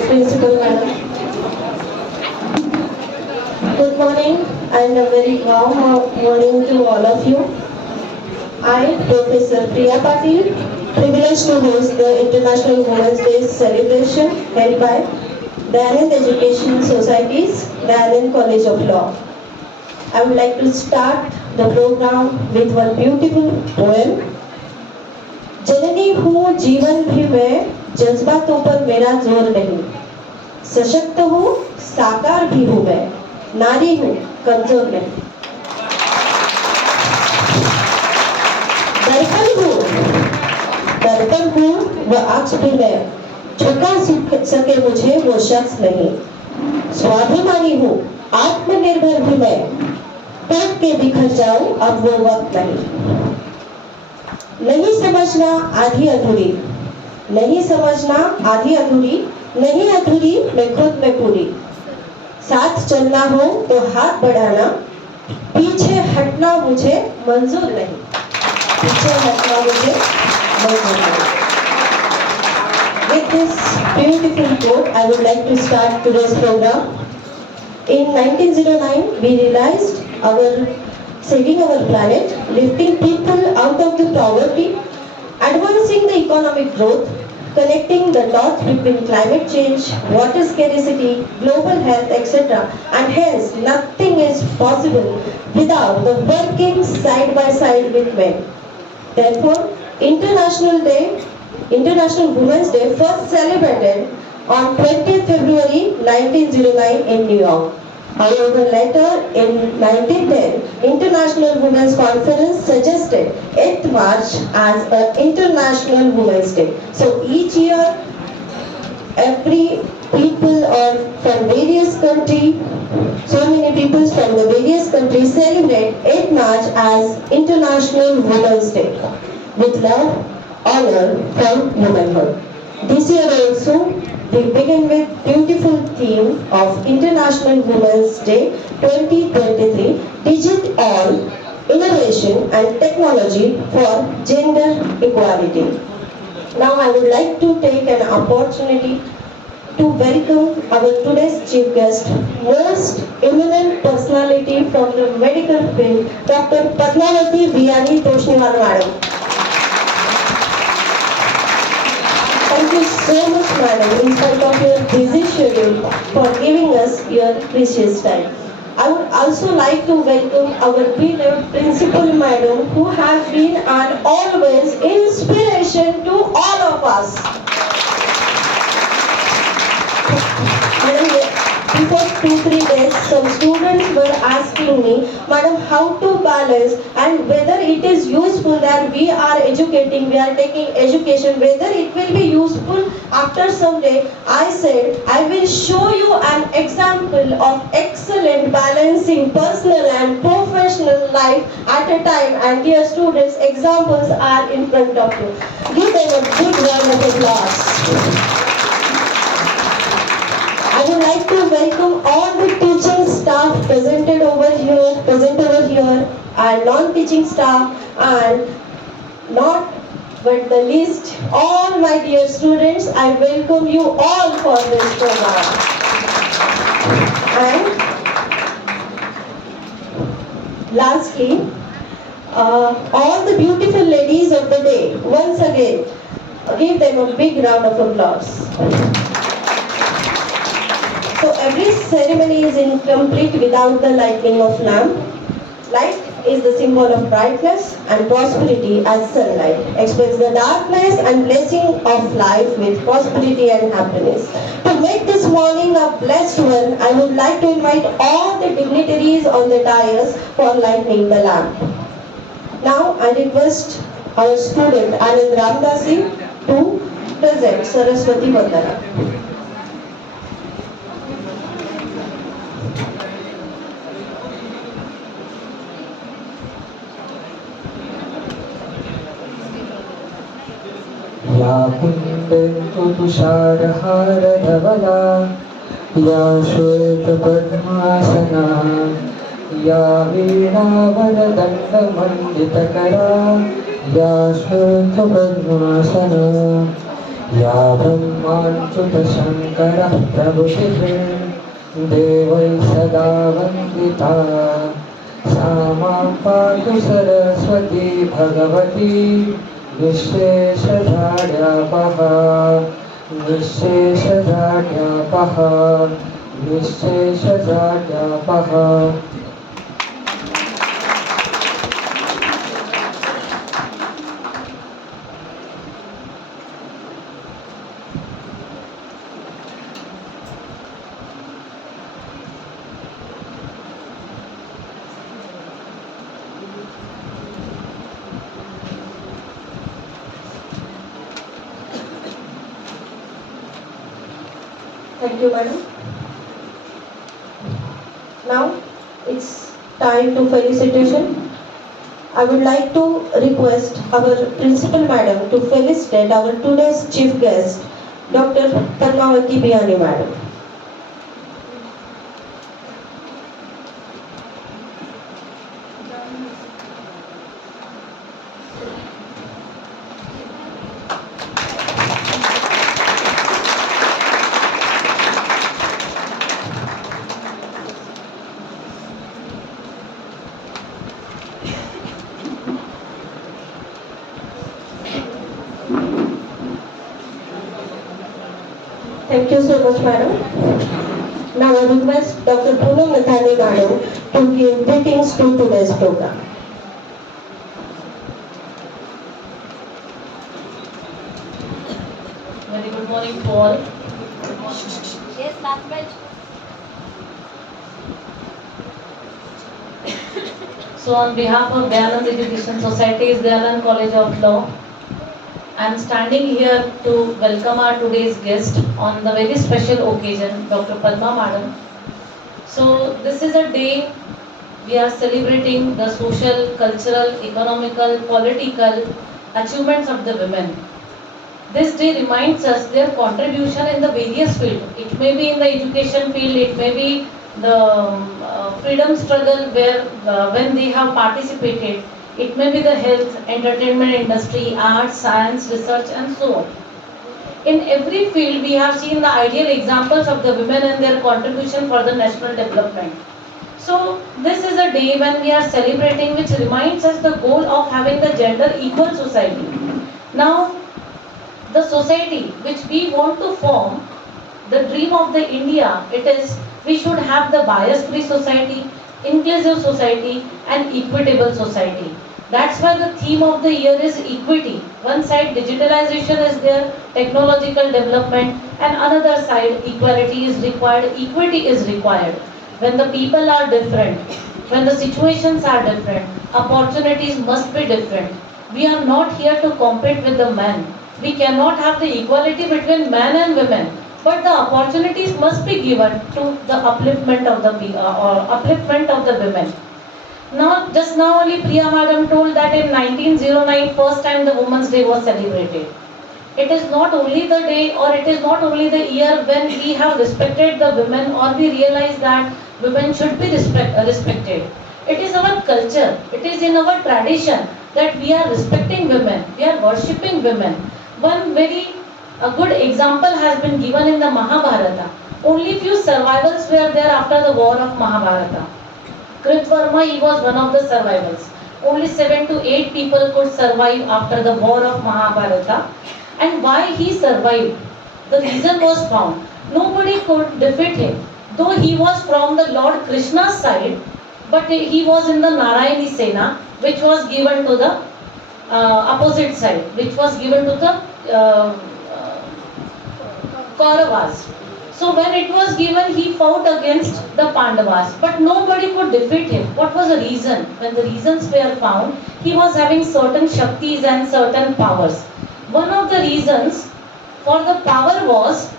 Principal Madam. Good morning and a very warm morning to all of you. I, Professor Priya Patil, privileged to host the International Women's Day celebration held by Dayanand Education Society's Dayanand College of Law. I would like to start the program with one beautiful poem. जननी हूँ जीवन भी मैं जज्बातों पर मेरा जोर नहीं सशक्त हूँ साकार भी हूँ मैं नारी हूँ कमजोर नहीं दर्पण हूँ वह आज भी मैं झुका सके मुझे वो शख्स नहीं स्वाभिमानी हूँ आत्मनिर्भर भी मैं टूट के बिखर जाऊं अब वो वक्त नहीं समझना आधी अधूरी नहीं समझना आधी अधूरी नहीं अधूरी मैं खुद में पूरी साथ चलना हो तो हाथ बढ़ाना पीछे हटना मुझे मंजूर नहीं पीछे हटना मुझे मंजूर नहीं With this beautiful quote, I would like to start today's program. In 1909, we realized our saving our planet, lifting people out of the poverty, advancing the economic growth, connecting the dots between climate change, water scarcity, global health, etc. And hence, nothing is possible without the working side by side with men. Therefore, International Women's Day first celebrated on 20th February 1909 in New York. However, later in 1910, International Women's Conference suggested 8th March as an International Women's Day. So each year, every people or from various countries, so many people from the various countries celebrate 8th March as International Women's Day with love, honor from womanhood. This year also, we begin with beautiful theme of International Women's Day 2023, Digital Innovation and Technology for Gender Equality. Now I would like to take an opportunity to welcome our today's chief guest, most eminent personality from the medical field, Dr. Padmavati Viyani Toshniwal Madam. Thank you so much, madam, in spite of your busy schedule, for giving us your precious time. I would also like to welcome our beloved principal madam, who has been and always inspiration to all of us. Madam, before 2-3 days, some students were asking me, madam, how to balance and whether it is useful that we are educating, we are taking education, whether it will be useful after some day. I said, I will show you an example of excellent balancing personal and professional life at a time, and dear students, examples are in front of you. Give them a big round of applause. I would like to welcome all the teaching staff present over here, and non-teaching staff, and not but the least, all my dear students. I welcome you all for this program. And lastly, all the beautiful ladies of the day, once again, give them a big round of applause. So every ceremony is incomplete without the lighting of lamp. Light is the symbol of brightness and prosperity as sunlight. Express the darkness and blessing of life with prosperity and happiness. To make this morning a blessed one, I would like to invite all the dignitaries on the dais for lighting the lamp. Now I request our student Anand Ramdasi to present Saraswati Vandana. या कुन्दन्तु तुषारहारधवला या श्वेतपद्मासना या वीणावरदण्डमण्डितकरा या श्वेतपद्मासना या ब्रह्माच्युतशङ्करः प्रभृतिः देवैः सदा वन्दिता सा मां पातु Saraswati Bhagwati निःशेषजाड्यापः निःशेषजाड्यापः निःशेषजाड्यापः. Thank you, madam. Now it's time to felicitation. I would like to request our principal madam to felicitate our today's chief guest, Dr. Padmavati Biyani madam. Thank you so much, madam. Now I request Dr. Poonam Nathani madam to give greetings to today's program. Very good morning to all. Yes, last bench. So on behalf of Dayanand Education Society's Dayanand College of Law, I am standing here to welcome our today's guest on the very special occasion, Dr. Padma Madam. So this is a day we are celebrating the social, cultural, economical, political achievements of the women. This day reminds us their contribution in the various fields. It may be in the education field, it may be the freedom struggle where when they have participated, it may be the health, entertainment industry, arts, science, research and so on. In every field we have seen the ideal examples of the women and their contribution for the national development. So this is a day when we are celebrating which reminds us the goal of having the gender equal society. Now the society which we want to form, the dream of the India, it is we should have the bias-free society, inclusive society and equitable society. That's why the theme of the year is equity. One side digitalization is there, technological development, and another side equality is required, equity is required. When the people are different, when the situations are different, opportunities must be different. We are not here to compete with the men. We cannot have the equality between men and women, but the opportunities must be given to the upliftment of the upliftment of the women. Now, just now only Priya Madam told that in 1909, first time the Women's Day was celebrated. It is not only the day or it is not only the year when we have respected the women or we realize that women should be respected. It is our culture, it is in our tradition that we are respecting women, we are worshipping women. One very good example has been given in the Mahabharata. Only few survivors were there after the war of Mahabharata. Kritvarma, he was one of the survivors. Only 7 to 8 people could survive after the war of Mahabharata. And why he survived? The reason was found. Nobody could defeat him. Though he was from the Lord Krishna's side, but he was in the Narayani Sena, which was given to the opposite side, which was given to the Kauravas. So when it was given, he fought against the Pandavas, but nobody could defeat him. What was the reason? When the reasons were found, he was having certain Shaktis and certain powers. One of the reasons for the power was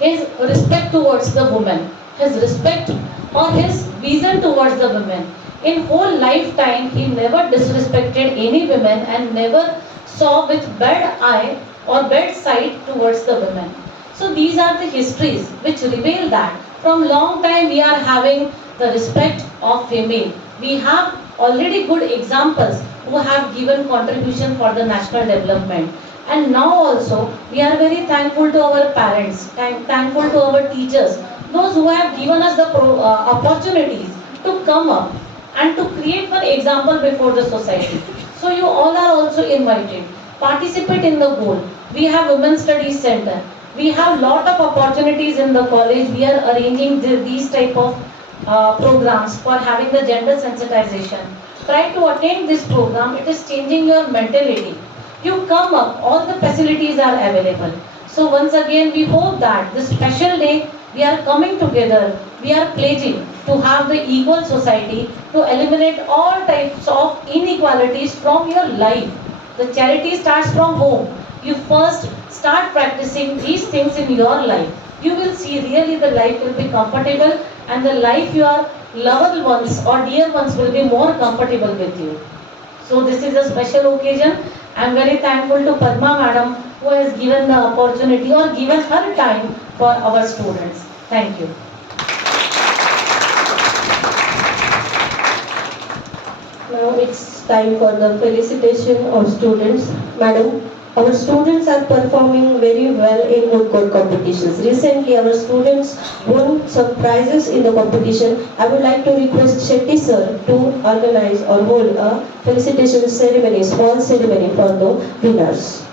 his respect towards the woman, his respect or his vision towards the women. In whole lifetime, he never disrespected any women and never saw with bad eye or bad sight towards the women. So these are the histories which reveal that from long time we are having the respect of female. We have already good examples who have given contribution for the national development. And now also, we are very thankful to our parents, thankful to our teachers, those who have given us the opportunities to come up and to create one example before the society. So you all are also invited. Participate in the goal. We have Women's Studies Center. We have lot of opportunities in the college. We are arranging these type of programs for having the gender sensitization. Try to attend this program. It is changing your mentality. You come up, all the facilities are available. So once again, we hope that this special day, we are coming together, we are pledging to have the equal society, to eliminate all types of inequalities from your life. The charity starts from home. You first start practicing these things in your life. You will see really the life will be comfortable, and the life your loved ones or dear ones will be more comfortable with you. So this is a special occasion. I am very thankful to Padma Madam who has given the opportunity or given her time for our students. Thank you. Now it's time for the felicitation of students. Madam, our students are performing very well in wood court competitions. Recently, our students won some prizes in the competition. I would like to request Shetty sir to organize or hold a felicitation ceremony, small ceremony for the winners.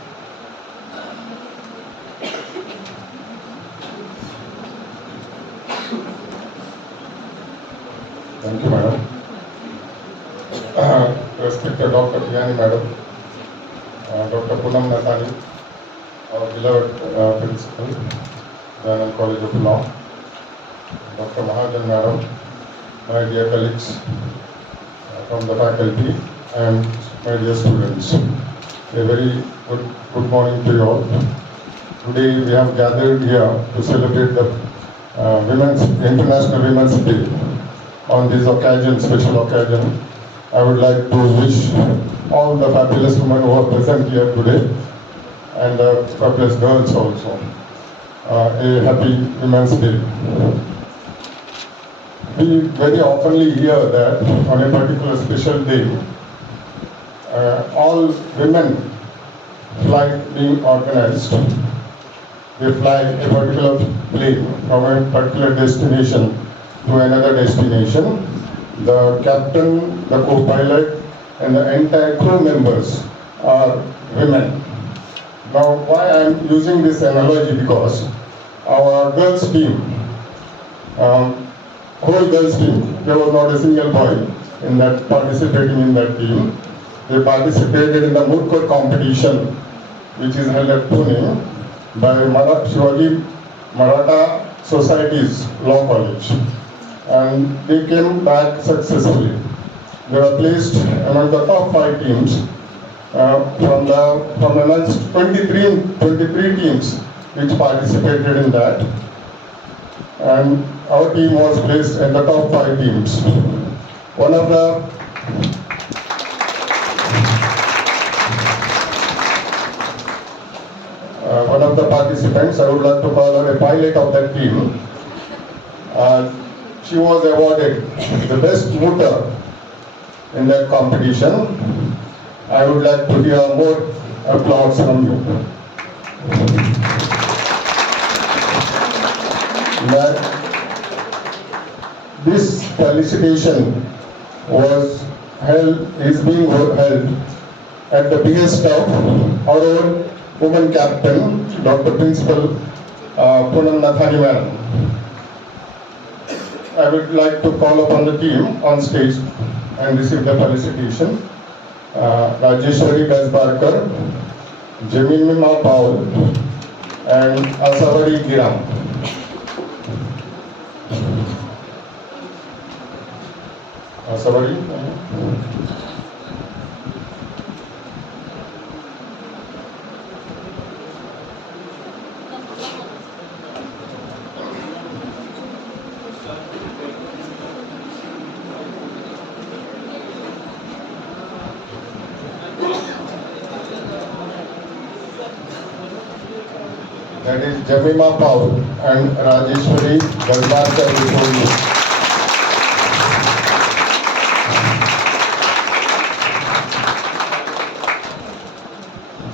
Thank you, madam. Respected Dr. Biyani madam, Dr. Poonam Nathani, our beloved principal, Dayanand College of Law, Dr. Mahajan madam, my dear colleagues from the faculty, and my dear students. A very good morning to you all. Today we have gathered here to celebrate the International Women's Day. On this occasion, special occasion, I would like to wish all the fabulous women who are present here today and the fabulous girls also a happy Women's Day. We very oftenly hear that on a particular special day, all women flight being organized. They fly a particular plane from a particular destination to another destination. The captain, the co-pilot, and the entire crew members are women. Now, why I am using this analogy, because our girls team, whole girls team, there was not a single boy in that participating in that team. They participated in the moot court competition, which is held at Pune by Shivaji Maratha Society's Law College, and they came back successfully. They were placed among the top 5 teams from amongst 23 teams which participated in that, and our team was placed in the top 5 teams. One of the participants, I would like to call her a pilot of that team. She was awarded the best mooter in that competition. I would like to hear more applause from you. This felicitation is being held at the behest of our own woman captain, Dr. Principal Poonam Nathani madam. I would like to call upon the team on stage and receive the felicitation. Rajeshwari Gazbarkar, Jemima Paul, and Asawari Giram. Asawari. That is Jemima Paul and Rajeshwari Gazbarkar before you.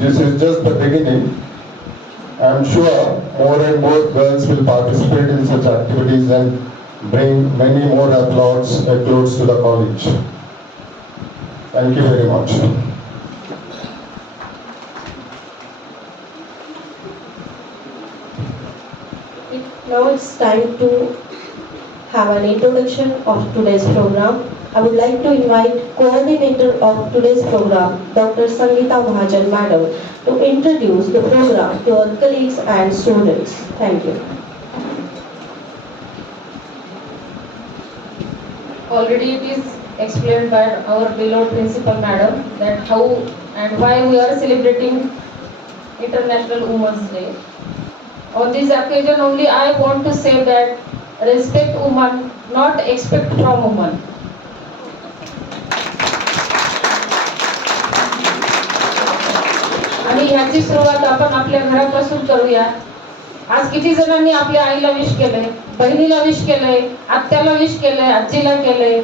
this is just the beginning. I am sure more and more girls will participate in such activities and bring many more applauds to the college. Thank you very much. Now it's time to have an introduction of today's program. I would like to invite coordinator of today's program, Dr. Sangeeta Mahajan Madam, to introduce the program to our colleagues and students. Thank you. Already it is explained by our beloved principal madam that how and why we are celebrating International Women's Day. On this occasion only I want to say that respect woman, not expect from woman. आणि ह्याची सुरुवात आपण आपल्या घरापासून करूया. आज किती जणांनी आपल्या आईला विश केलंय, बहिणीला विश केलंय, आत्याला विश केलंय, आजीला केलंय,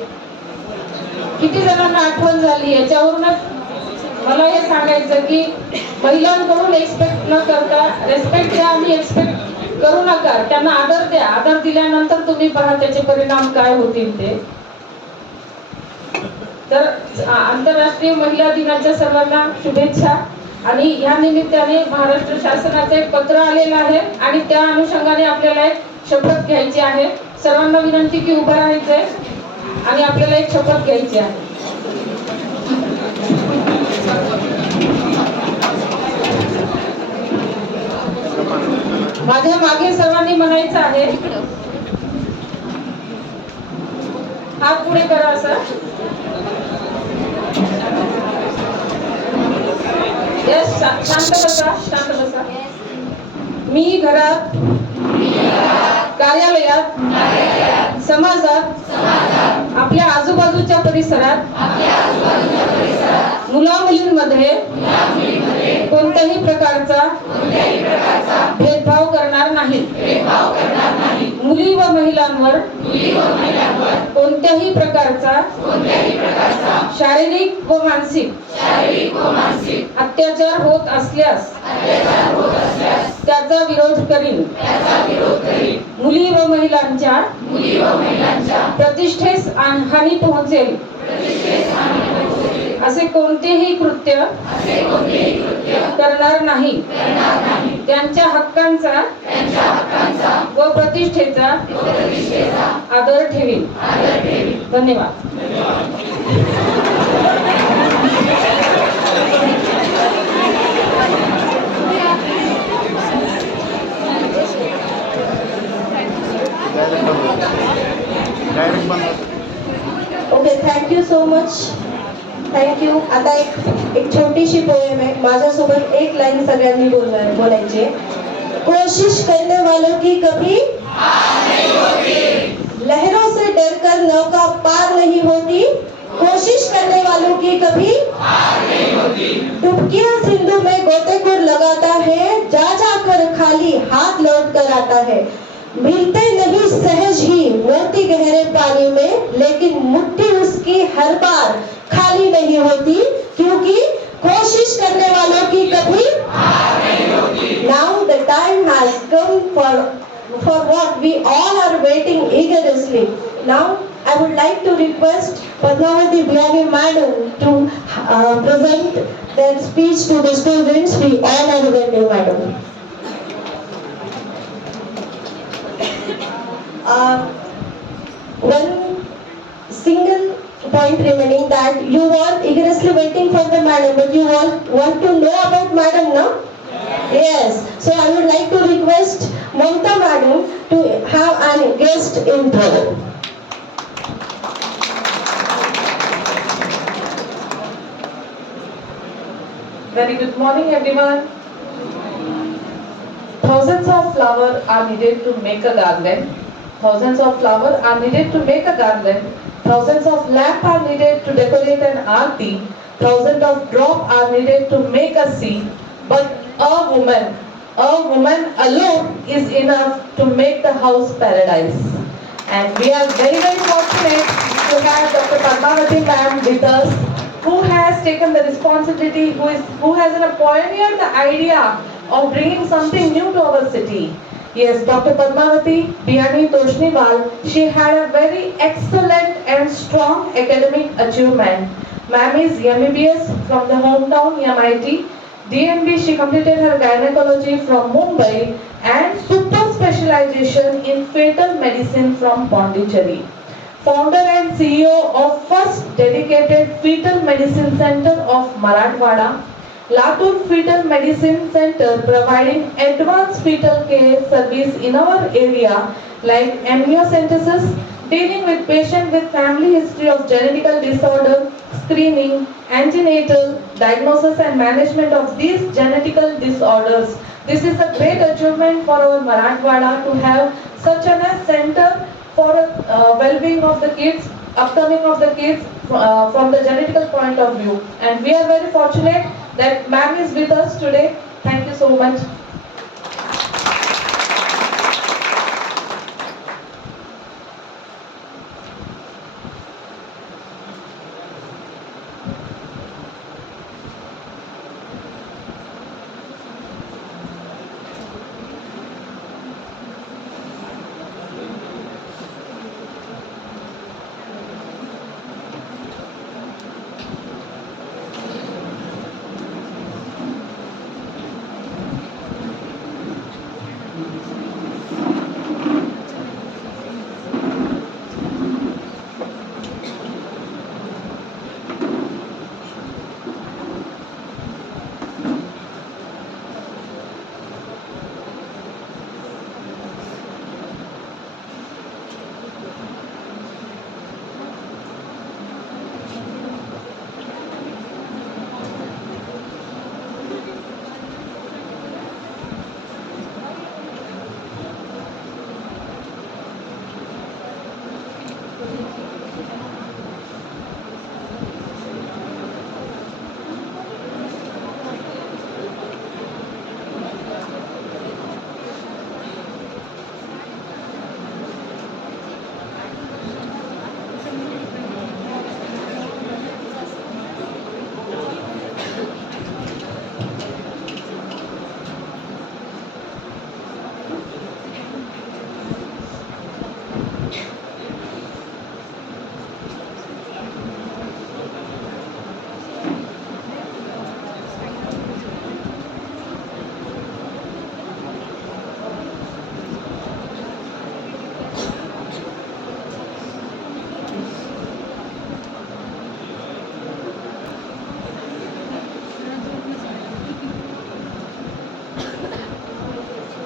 किती जणांना आठवण झाली. याच्यावरूनच मला हे सांगायचं की महिलांकडून एक्सपेक्ट न करता रेस्पेक्ट द्या आणि एक्सपेक्ट करू नका. त्यांना आदर द्या. आदर दिल्यानंतर तुम्ही पहा त्याचे परिणाम काय होतील ते. तर आंतरराष्ट्रीय महिला दिनाच्या सर्वांना शुभेच्छा. आणि या निमित्ताने महाराष्ट्र शासनाचे एक पत्र आलेलं आहे आणि त्या अनुषंगाने आपल्याला एक शपथ घ्यायची आहे. सर्वांना विनंती की उभं राहायचंय आणि आपल्याला एक शपथ घ्यायची आहे. माझ्या मागे सर्वांनी म्हणायचं आहे, हात पुढे करा असं. यस, शांत बसा, शांत बसा. मी घरात, कार्यालयात, समाजात, आपल्या आजूबाजूच्या परिसरात मुला मुलींमध्ये कोणत्याही प्रकारचा भेदभाव करणार नाही. मुली व महिलांवर कोणत्याही प्रकारचा शारीरिक व मानसिक अत्याचार होत असल्यास त्याचा विरोध करीन. मुली व महिलांच्या प्रतिष्ठेस हानी पोहोचेल असे कोणतेही कृत्य करणार नाही. त्यांच्या हक्कांचा व प्रतिष्ठेचा आदर ठेवीन. धन्यवाद. Okay, thank you so much. Thank you. आता एक छोटीशी पोएम आहे. माझ्यासोबत एक लाईन सगळ्यांनी बोलायची. कोशिश करने वालों की कभी लहरों से डरकर नौका पार नहीं होती. कोशिश करने वालों की कभी डुबकियां सिंधु में गोतेखोर लगाता है. जा जाकर खाली हाथ लौट कर आता है. मिलते नहीं सहज ही मोती गहरे पानी में, लेकिन मुट्ठी उसकी हर बार खाली नहीं होती, क्योंकि कोशिश करने वालों की कभी Now the time has come for what we all are waiting eagerly. Now I would like to request Padmavati Biyani Madam to present their speech to the students. We all are waiting, Madam. One single point remaining, that you are eagerly waiting for the madam, but you all want to know about madam, no? Yes. So I would like to request Mamta madam to have a guest intro. Very good morning, everyone. Thousands of flowers are needed to make a garland. Thousands of flowers are needed to make a garland. Thousands of lamps are needed to decorate an aarti. Thousands of drops are needed to make a sea. But a woman alone is enough to make the house paradise. And we are very, very fortunate to have Dr. Padmavati ma'am with us who has taken the responsibility, who has pioneered the idea of bringing something new to our city. Yes, Dr. Padmavati Biyani Toshniwal, she had a very excellent and strong academic achievement. Ma'am is MBBS from the hometown MIT. DMB, she completed her gynecology from Mumbai and super specialization in fetal medicine from Pondicherry. Founder and CEO of first dedicated fetal medicine center of Marathwada, Latur Fetal Medicine Center, providing advanced fetal care service in our area like amniocentesis, dealing with patient with family history of genetical disorder, screening, antenatal, diagnosis and management of these genetical disorders. This is a great achievement for our Marathwada to have such a center for well-being of the kids, upcoming of the kids from the genetical point of view. And we are very fortunate that ma'am is with us today. Thank you so much.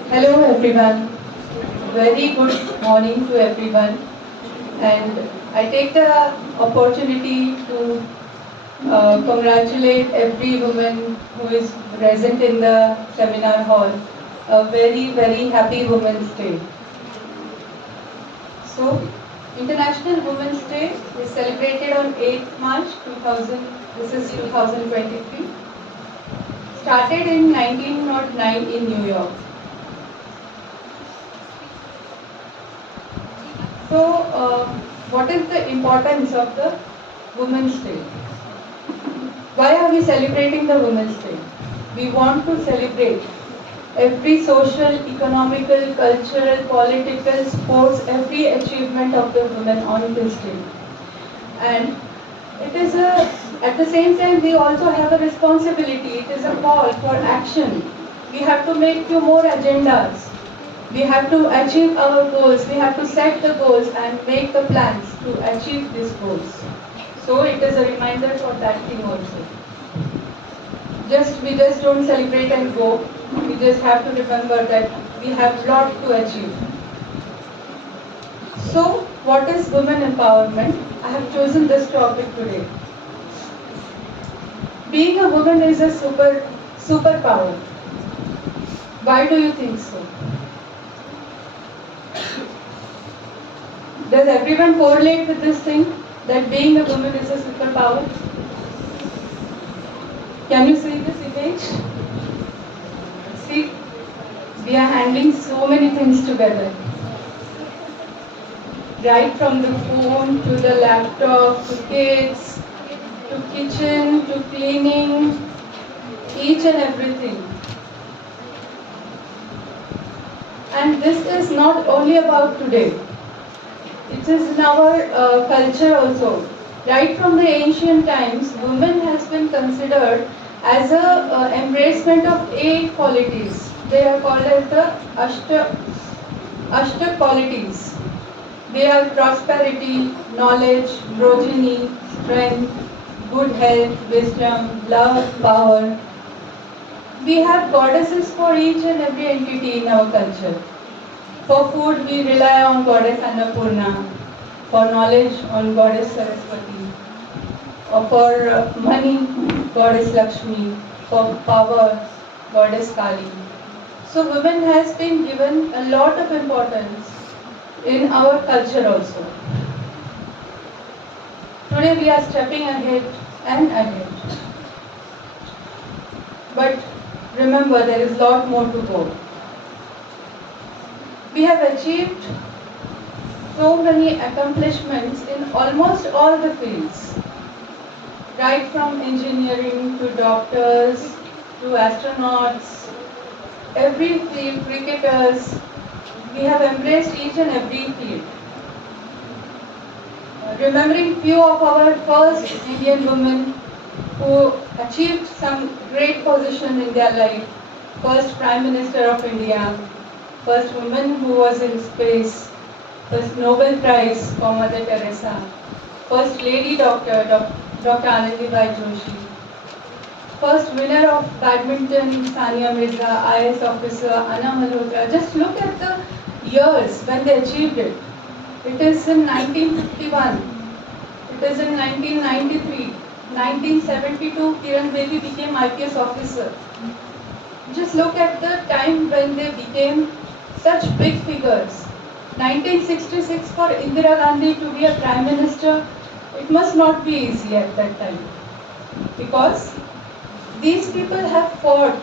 Hello everyone. Very good morning to everyone. And I take the opportunity to congratulate every woman who is present in the seminar hall. A very, very happy Women's Day. So, International Women's Day is celebrated on 8th March 2000. This is 2023. Started in 1909 in New York. So, what is the importance of the Women's Day? Why are we celebrating the Women's Day? We want to celebrate every social, economical, cultural, political, sports, every achievement of the women on this day. And it is at the same time, we also have a responsibility. It is a call for action. We have to make few more agendas. We have to achieve our goals. We have to set the goals and make the plans to achieve these goals. So it is a reminder for that thing also. We just don't celebrate and go. We just have to remember that we have a lot to achieve. So what is women empowerment? I have chosen this topic today. Being a woman is a superpower. Why do you think so? Does everyone correlate with this thing, that being a woman is a superpower? Can you see this image? See, we are handling so many things together. Right from the phone to the laptop to kids, to kitchen, to cleaning, each and everything. And this is not only about today. It is in our culture also. Right from the ancient times, women has been considered as a embracement of 8 qualities. They are called as the Ashta qualities. They are prosperity, knowledge, progeny, strength, good health, wisdom, love, power. We have goddesses for each and every entity in our culture. For food, we rely on goddess Annapurna. For knowledge, on goddess Saraswati. Or for money, goddess Lakshmi. For power, goddess Kali. So women has been given a lot of importance in our culture also. Today we are stepping ahead and ahead. But remember, there is a lot more to go. We have achieved so many accomplishments in almost all the fields. Right from engineering to doctors to astronauts, every field, cricketers, we have embraced each and every field. Remembering few of our first Indian women who achieved some great position in their life. First Prime Minister of India, first woman who was in space, first Nobel Prize for Mother Teresa, first Lady Doctor, Dr. Anandibai Joshi, first winner of badminton, Sania Mirza, IS officer, Anna Malhotra. Just look at the years when they achieved it. It is in 1951, it is in 1993, 1972, Kiran Bedi became IPS officer. Just look at the time when they became such big figures. 1966 for Indira Gandhi to be a Prime Minister, it must not be easy at that time. Because these people have fought,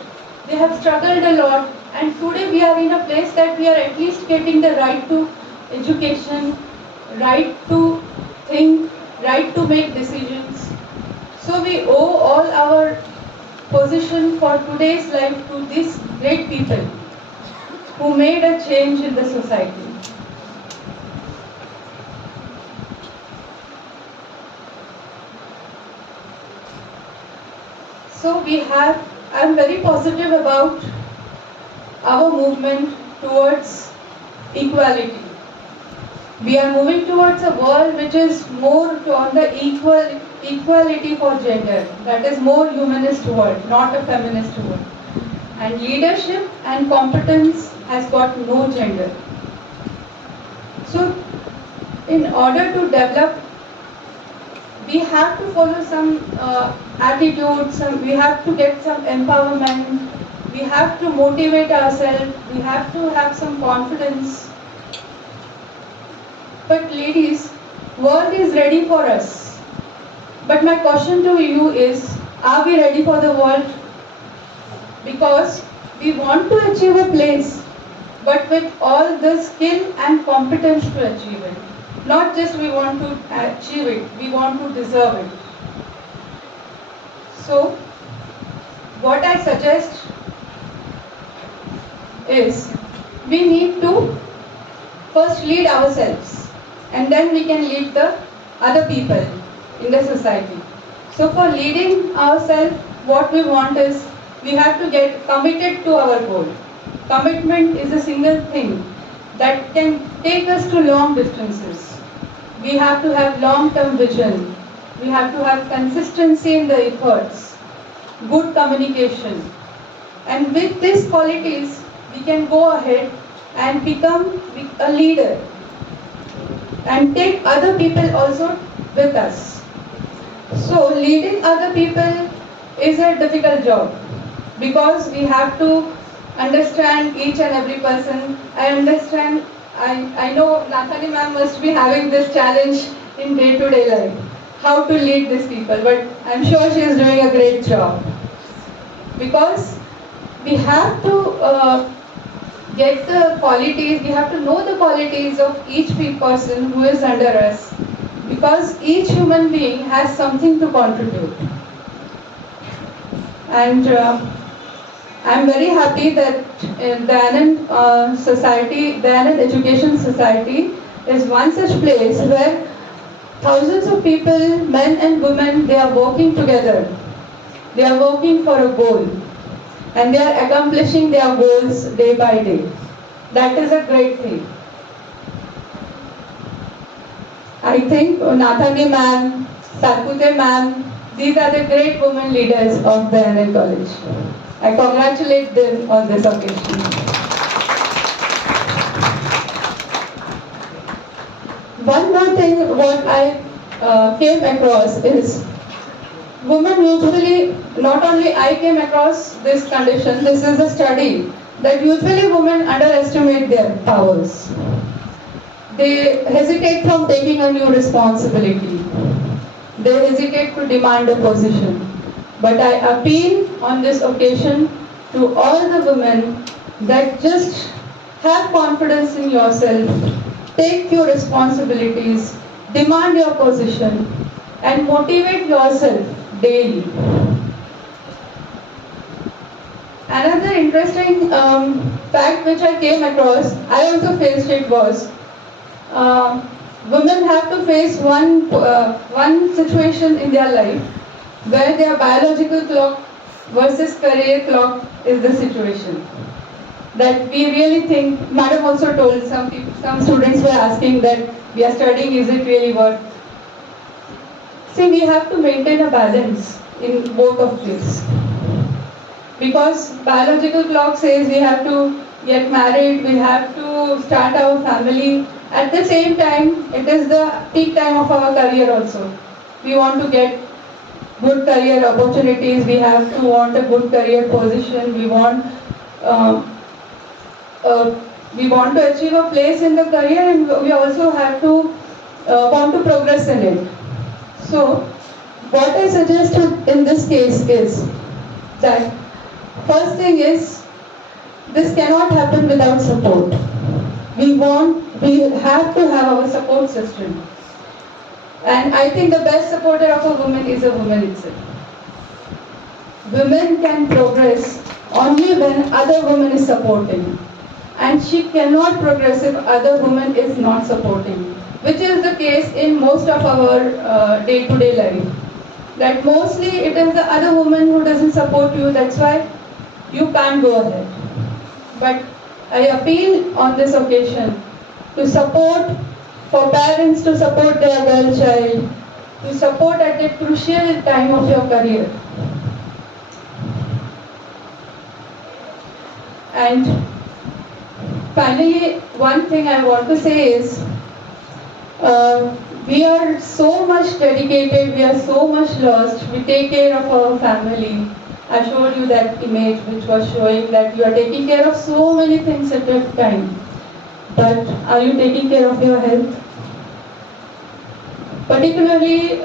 they have struggled a lot, and today we are in a place that we are at least getting the right to education, right to think, right to make decisions. So we owe all our position for today's life to these great people who made a change in the society. So I'm very positive about our movement towards equality. We are moving towards a world which is more on the equality for gender. That is more humanist world, not a feminist world. And leadership and competence has got no gender. So in order to develop, we have to follow some attitudes, we have to get some empowerment, we have to motivate ourselves, we have to have some confidence. But ladies, world is ready for us. But my question to you is, are we ready for the world? Because we want to achieve a place, but with all the skill and competence to achieve it. Not just we want to achieve it, we want to deserve it. So, what I suggest is, we need to first lead ourselves, and then we can lead the other people in the society. So for leading ourselves, what we want is, we have to get committed to our goal. Commitment is a single thing that can take us to long distances. We have to have long-term vision. We have to have consistency in the efforts, good communication. And with these qualities, we can go ahead and become a leader and take other people also with us. So leading other people is a difficult job because we have to understand each and every person. I know Nathani ma'am must be having this challenge in day-to-day life, how to lead these people, but I'm sure she is doing a great job. Because we have to get the qualities, we have to know the qualities of each person who is under us. because each human being has something to contribute. And I'm very happy that Dayanand Education Society is one such place where thousands of people, men and women, they are working together. They are working for a goal and they are accomplishing their goals day by day. That is a great thing. I think Nathani ma'am, Sarkute ma'am, these are the great women leaders of Dayanand College. I congratulate them on this occasion. One more thing what I came across is women usually, not only I came across this condition, this is a study, that usually women underestimate their powers. They hesitate from taking a new responsibility. They hesitate to demand a position. But I appeal on this occasion to all the women that just have confidence in yourself, take your responsibilities, demand your position, and motivate yourself daily. Another interesting fact which I came across, I also faced it, was women have to face one situation in their life where their biological clock versus career clock is the situation. That we really think, madam also told, some students were asking that we are studying, is it really worth? See, we have to maintain a balance in both of these. Because biological clock says we have to get married, we have to start our family. At the same time, it is the peak time of our career also. We want to get good career opportunities, we have to want a good career position, we want to achieve a place in the career, and we also have to want to progress in it. So, what I suggest in this case is that first thing is, this cannot happen without support. We have to have our support system. And I think the best supporter of a woman is a woman itself. Women can progress only when other woman is supporting. And she cannot progress if other woman is not supporting, which is the case in most of our day-to-day life. That mostly it is the other woman who doesn't support you, that's why you can't go ahead. But I appeal on this occasion to support, for parents to support their girl child, to support at the crucial time of your career. And finally, one thing I want to say is, we are so much dedicated, we are so much lost, we take care of our family. I showed you that image which was showing that you are taking care of so many things at a time. But are you taking care of your health? Particularly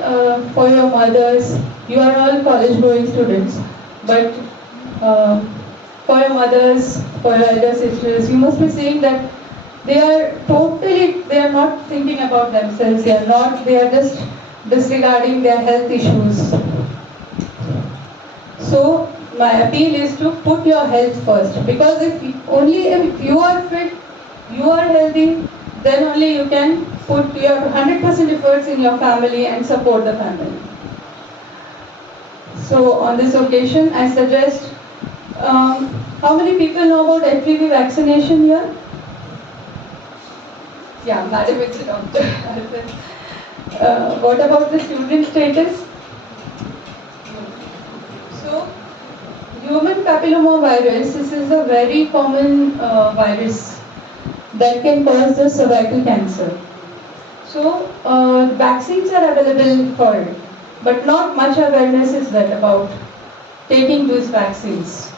for your mothers, you are all college going students, but for your mothers, for your elder sisters, you must be seeing that they are not thinking about themselves, they are just disregarding their health issues. So my appeal is to put your health first, because if you are fit, you are healthy, then only you can put your 100% efforts in your family and support the family. So on this occasion, I suggest, how many people know about HPV vaccination here? Yeah, madam is a doctor. What about the student status? So, human papillomavirus, this is a very common virus that can cause the cervical cancer. So, vaccines are available for it, but not much awareness is there about taking these vaccines.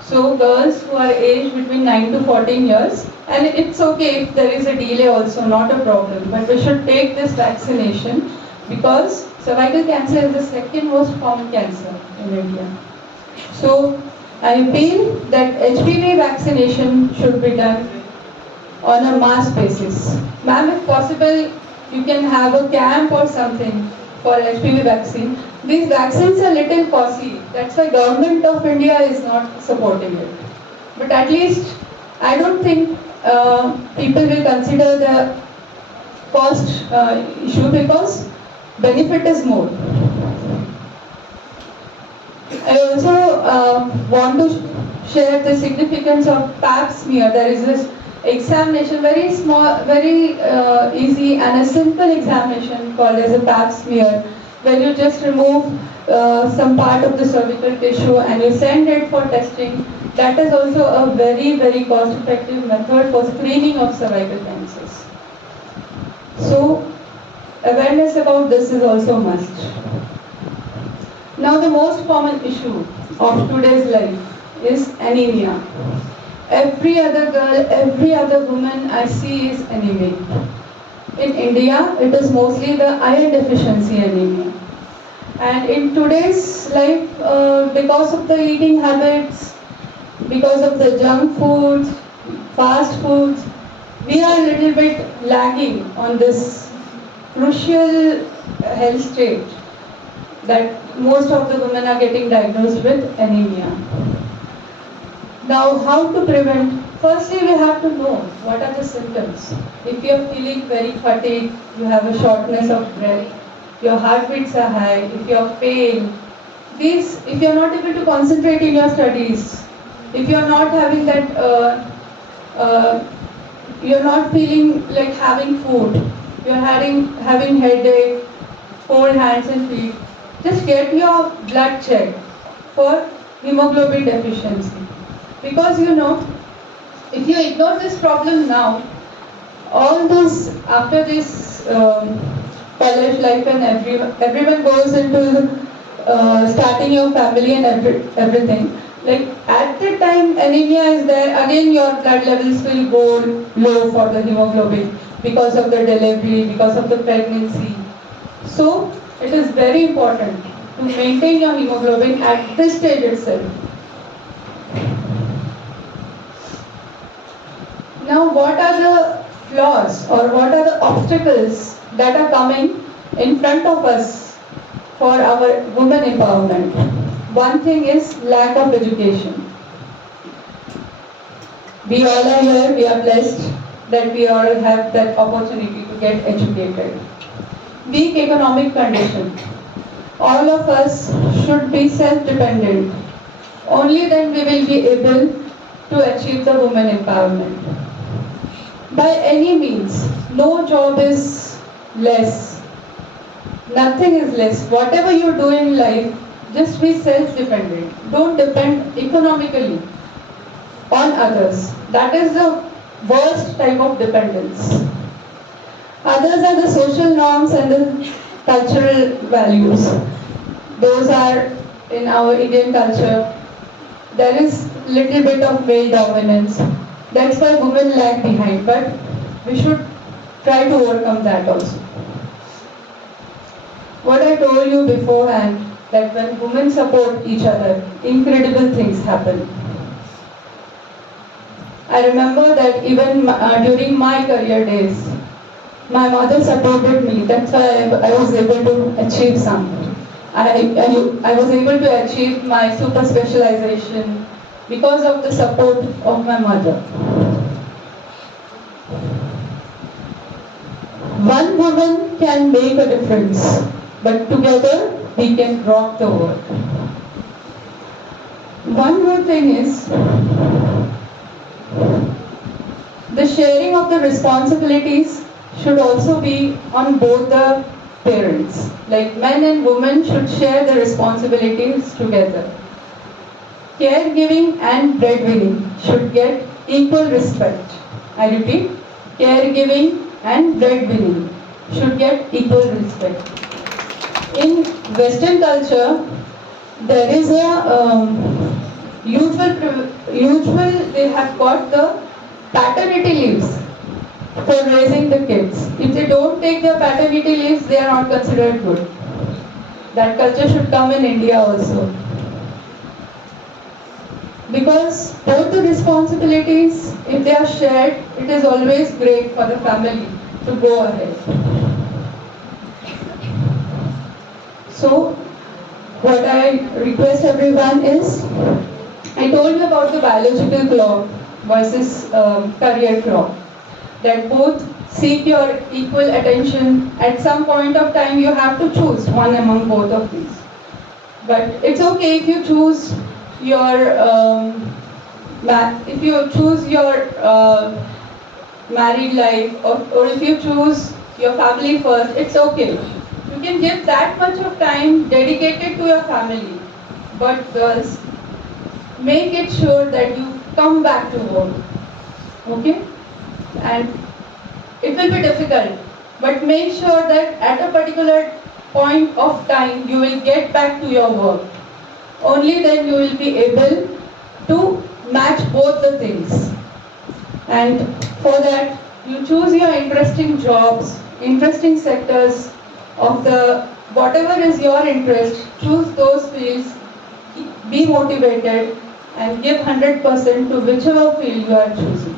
So, girls who are aged between 9 to 14 years, and it's okay if there is a delay also, not a problem, but we should take this vaccination because cervical cancer is the second most common cancer in India. So, I feel that HPV vaccination should be done on a mass basis. Ma'am, if possible, you can have a camp or something for HPV vaccine. These vaccines are little costly. That's why government of India is not supporting it. But at least I don't think people will consider the cost issue because benefit is more. I also want to share the significance of pap smear. There is this examination, very small, very easy and a simple examination called as a pap smear, where you just remove some part of the cervical tissue and you send it for testing. That is also a very, very cost-effective method for screening of cervical cancers. So, awareness about this is also a must. Now, the most common issue of today's life is anemia. Every other girl, every other woman I see is anemic. In India, it is mostly the iron deficiency anemia. And in today's life, because of the eating habits, because of the junk foods, fast foods, we are a little bit lagging on this crucial health stage that most of the women are getting diagnosed with anemia. Now, how to prevent? Firstly, we have to know what are the symptoms. If you are feeling very fatigued, you have a shortness of breath, your heartbeats are high, if you are pale, these, if you are not able to concentrate in your studies, if you are not having that, you are not feeling like having food, you are having headache, cold hands and feet, just get your blood checked for hemoglobin deficiency. Because you know, if you ignore this problem now, all this, after this college life and everyone goes into starting your family and everything. Like at the time anemia is there, again your blood levels will go low for the hemoglobin because of the delivery, because of the pregnancy. So it is very important to maintain your hemoglobin at this stage itself. Now, what are the flaws or what are the obstacles that are coming in front of us for our women empowerment? One thing is lack of education. We all are here, we are blessed that we all have that opportunity to get educated. Weak economic condition. All of us should be self-dependent. Only then we will be able to achieve the women empowerment. By any means, no job is less. Nothing is less. Whatever you do in life, just be self-dependent. Don't depend economically on others. That is the worst type of dependence. Others are the social norms and the cultural values. Those are in our Indian culture. There is little bit of male dominance. That's why women lag behind, but we should try to overcome that also. What I told you beforehand, that when women support each other, incredible things happen. I remember that even during my career days, my mother supported me. That's why I was able to achieve some. I was able to achieve my super specialization because of the support of my mother. One woman can make a difference, but together we can rock the world. One more thing is the sharing of the responsibilities should also be on both the parents. Like men and women should share the responsibilities together. Caregiving and breadwinning should get equal respect. I repeat, caregiving and breadwinning should get equal respect. In Western culture, there is a usual they have got the paternity leaves for raising the kids. If they don't take their paternity leaves, they are not considered good. That culture should come in India also. Because both the responsibilities, if they are shared, it is always great for the family to go ahead. So what I request everyone is, I told you about the biological clock versus career clock, that both seek your equal attention. At some point of time, you have to choose one among both of these. But it's okay if you choose your married life, or if you choose your family first. It's okay. You can give that much of time dedicated to your family. But girls, make it sure that you come back to work. Okay? And it will be difficult, but make sure that at a particular point of time you will get back to your work. Only then you will be able to match both the things. And for that, you choose your interesting jobs, interesting sectors of the whatever is your interest. Choose those fields, be motivated, and give 100% to whichever field you are choosing.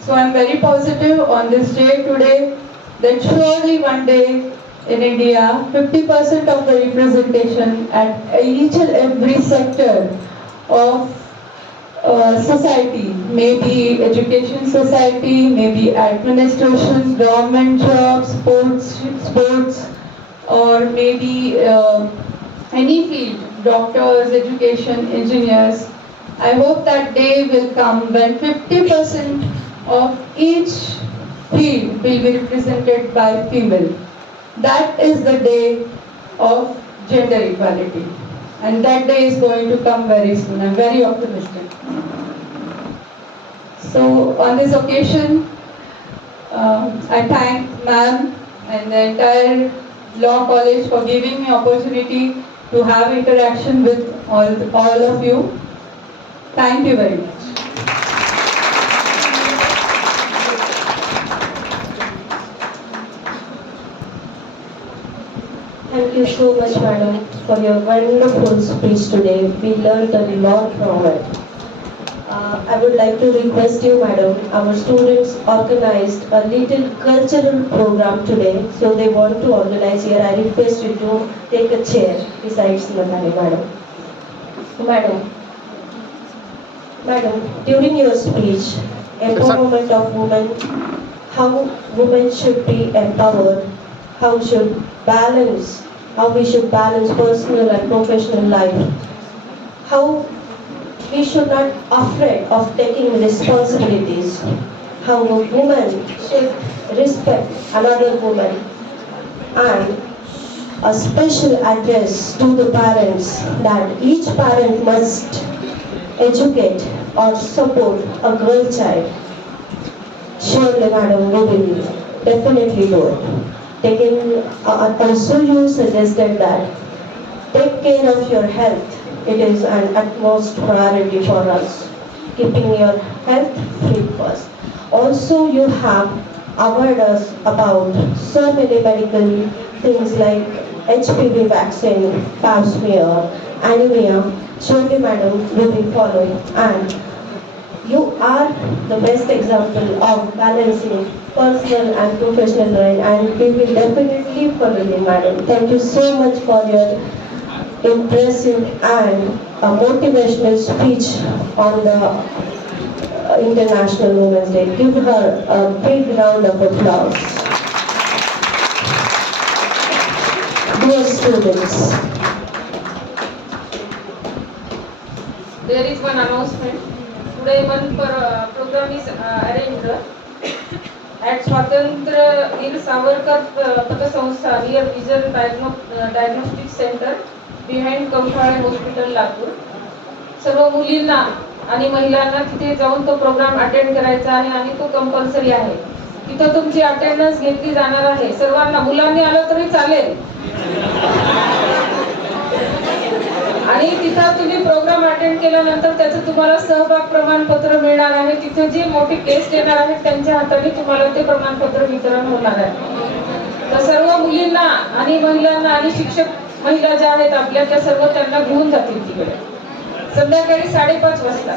So I'm very positive on this day today that surely one day in India, 50% of the representation at each and every sector of society, maybe education society, maybe administration, government jobs, sports, or maybe any field, doctors, education, engineers. I hope that day will come when 50% of each field will be represented by female. That is the day of gender equality. And that day is going to come very soon. I'm very optimistic. So on this occasion, I thank ma'am and the entire Law College for giving me opportunity to have interaction with all of you. Thank you very much. Thank you so much, madam, for your wonderful speech today. We learned a lot from it. I would like to request you, madam, our students organized a little cultural program today, so they want to organize here. I request you to take a chair besides Natali, madam. Madam, during your speech, empowerment of women, how women should be empowered, how we should balance personal and professional life, how we should not afraid of taking responsibilities, how a woman should respect another woman, and a special address to the parents that each parent must educate or support a girl child. Surely, madam, we will definitely do it. Also you suggested that take care of your health. It is an utmost priority for us. Keeping your health fit first. Also you have aware us about so many medical things like HPV vaccine, pap smear, anemia. Surely, madam, we will follow, and you are the best example of balancing personal and professional life, and we will definitely follow you, madam. Thank you so much for your impressive and motivational speech on the International Women's Day. Give her a big round of applause. Dear students, there is one announcement. Today one program is arranged at Swatantra Veer Savarkar Pathasangstha near Vision Diagnostic Center behind Kamphale Hospital, Latur. सर्व मुलींना आणि महिलांना तिथे जाऊन तो programme attend करायचा आहे आणि तो कंपल्सरी आहे. तिथे तुमची अटेंडन्स घेतली जाणार आहे. सर्वांना, मुलांनी आलं तरी चालेल. आणि तिथं तुम्ही प्रोग्राम अटेंड केल्यानंतर त्याचं तुम्हाला सहभाग प्रमाणपत्र मिळणार आहे. तिथे जी मोठी टेस्ट येणार आहे त्यांच्या हाताने तुम्हाला ते प्रमाणपत्र वितरण होणार आहे. तर सर्व मुलींना आणि महिलांना आणि शिक्षक महिला ज्या आहेत आपल्या, त्या सर्व त्यांना घेऊन जातील तिकडे संध्याकाळी 5:30 वाजता.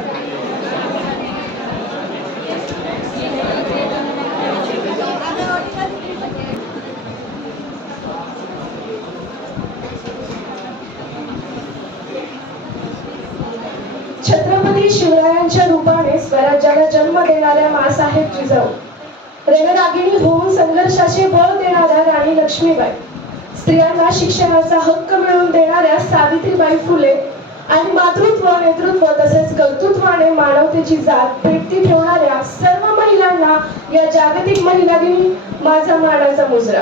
शिवरायांच्या रूपाने स्वराज्याला जन्म देणाऱ्या माँसाहेब जिजाऊ, रणरागिणी होऊन संघर्षाचे बळ देणाऱ्या राणी लक्ष्मीबाई, स्त्रियांना शिक्षणाचा हक्क मिळवून देणाऱ्या सावित्रीबाई फुले आणि मातृत्व, नेतृत्व तसेच कर्तृत्वाने मानवतेची जात पेटती ठेवणाऱ्या सर्व महिलांना या जागतिक महिला दिनी माझा मानाचा मुजरा.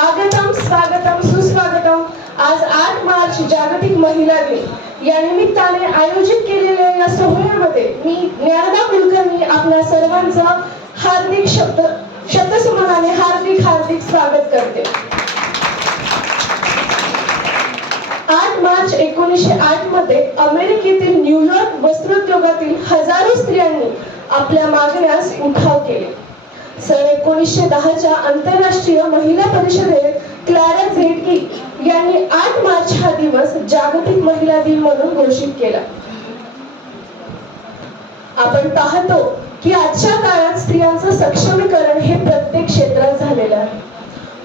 आगतम, स्वागतम, सुस्वागतम. आज 8 मार्च जागतिक महिला दिन या निमित्ताने आयोजित केलेल्या या सोहळ्यामध्ये मी ज्ञानदा कुलकर्णी आपल्या सर्वांचं हार्दिक शब्दसुमनाने हार्दिक स्वागत करते. 8 मार्च 1908 मध्ये अमेरिकेतील न्यूयॉर्क वस्त्रोद्योगातील हजारो स्त्रियांनी आपल्या मागण्यास उठाव केले. सन 1910च्या आंतरराष्ट्रीय महिला परिषदेत क्लारा झेटकी यांनी 8 मार्च हा दिवस जागतिक महिला दिन म्हणून घोषित केला. आपण पाहतो की आजच्या काळात स्त्रियांचं सक्षमीकरण हे प्रत्येक क्षेत्रात झालेलं आहे.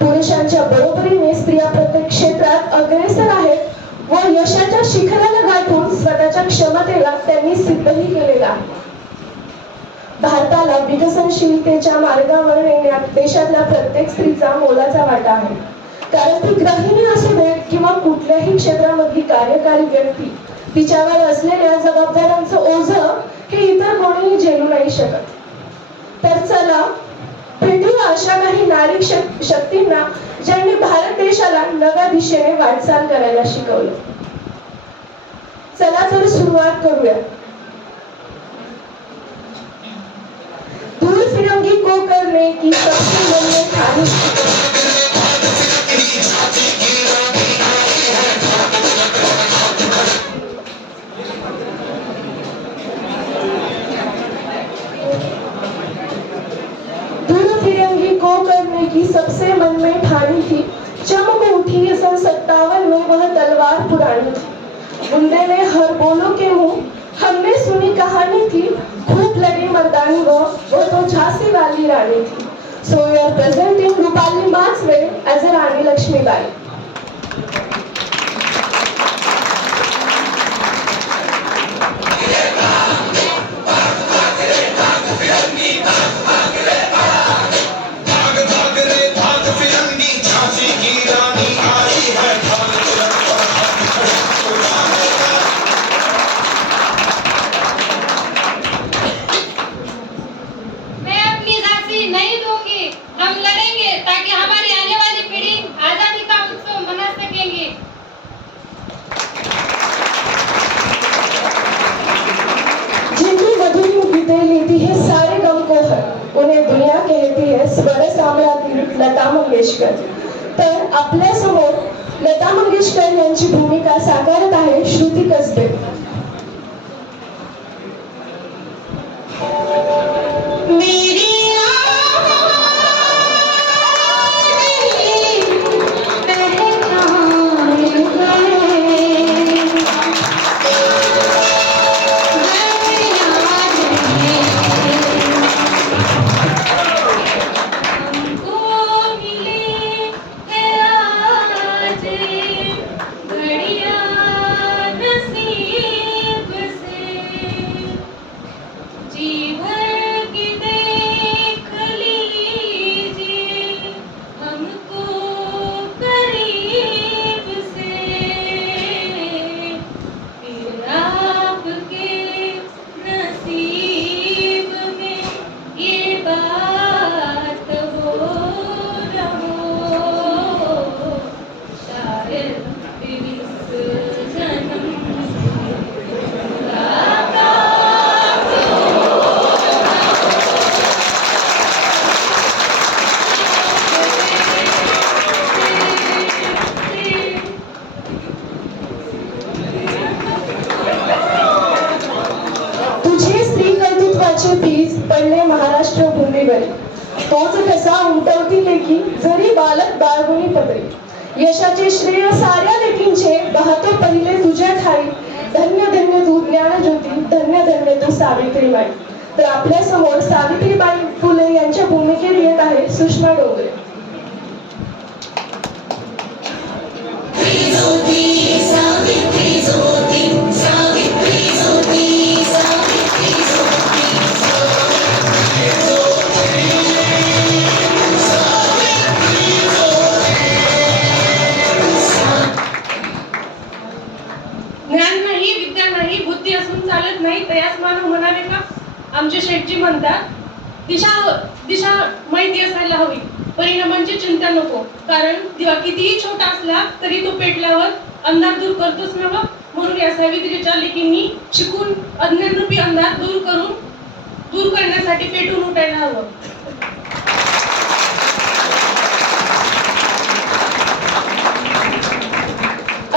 पुरुषांच्या बरोबरीने स्त्रिया प्रत्येक क्षेत्रात अग्रेसर आहेत व यशाच्या शिखराला गाठून स्वतःच्या क्षमतेला त्यांनी सिद्धही केलेलं आहे. भारताला विकसनशीलतेच्या मार्गावर नेण्यात देशातल्या प्रत्येक स्त्रीचा मोलाचा वाटा आहे. कारण ती गृहिणी असू दे किंवा कुठल्याही क्षेत्रामधली कार्यकारी व्यक्ती, तिच्यावर असलेल्या जबाबदाऱ्यांचं ओझं हे इतर कोणीही झेलू नाही शकत. तर चला भेटूया अशा काही नारी शक्तींना ज्यांनी भारत देशाला नव्या दिशेने वाटचाल करायला शिकवलं. चला तर सुरुवात करूया. दूर फिरंगी को करने की सबसे बड़ी ठानी. दूर फिरंगी को करने की सबसे मन में ठानी थी. चमक उठी सन 57 में वह तलवार पुरानी थी. बुंदे ने हर बोलो के मुंह हमने सुनी कहानी थी. खूब लड़ी मर्दानी वो तो झांसी वाली रानी थी. So we are presenting Rupali Maxwell as a Rani Lakshmibai. उन्हें दुनिया कहती है स्वर साम्राज्ञी लता मंगेशकर. तर आपल्या समोर लता मंगेशकर यांची भूमिका साकारत आहे श्रुती कसबे. बीज पडले महाराष्ट्र भूमीवर. तोच कसा उमटवती लेखी जरी बालक बाळगुणी पदरी. यशाचे श्रेय साऱ्या लेखींचे वाहतो पहिले तुझ्या ठाई. धन्य धन्य तू ज्ञानज्योती, धन्य धन्य तू सावित्रीबाई. तर आपल्या समोर सावित्रीबाई फुले यांच्या भूमिकेत येत आहे सुषमा डोंगरे. सावित्री ज्योती, सावित्री ज्योती, सावित्री ज्योती. म्हणतात दिशा माहिती असायला हवी, परिणामांची चिंता नको, कारण दिवा कितीही छोटा असला तरी तो पेटल्यावर अंधार दूर करतोच नव्हे. म्हणून या सावित्रीच्या लेकींनी शिकून अज्ञानरूपी अंधार दूर करण्यासाठी पेटून उठायला हवं.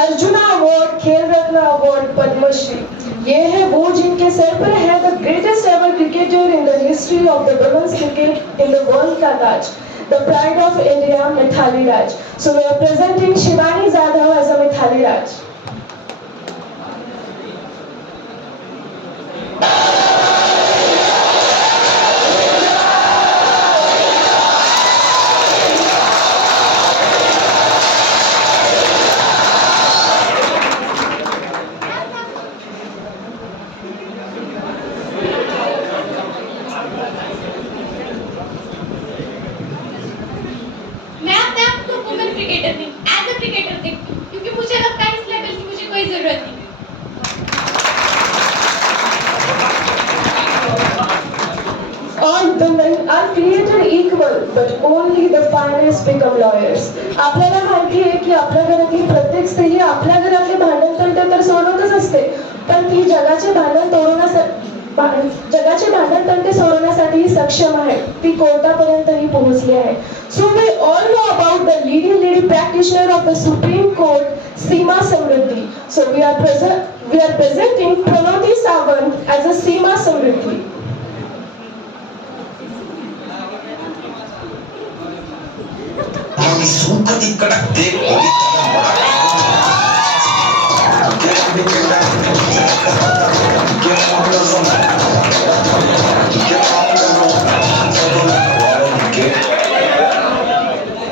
अर्जुना अवार्ड, खेल रत्न अवार्ड, पद्मश्री, ये है वो जिनके सर पर है the greatest ever cricketer in the history of the women's cricket in the world का ताज, the pride of India, Mithali Raj. So we are presenting Shivani Jadhav as a Mithali Raj. मैं अपने आप को वुमेन क्रिकेटर नहीं, एज अ क्रिकेटर देखती हूँ, क्योंकि मुझे लगता है इस लेवल की मुझे कोई जरूरत नहीं. All women are created equal, but only the finest become lawyers. आपल्याला माहिती आहे की आपल्या घरातली प्रत्येक स्त्री आपल्या घरातले भांडण तर सोडवतच असते, पण ती जगाचे भांडण सोडवण्यासाठी सक्षम आहे. ती कोर्टापर्यंतही पोहोचली आहे. So we all know about the leading lady practitioner of the Supreme Court, Seema Samriddhi. So we are presenting Pranati Sawant as a Seema Samriddhi. सूखती कड़क देख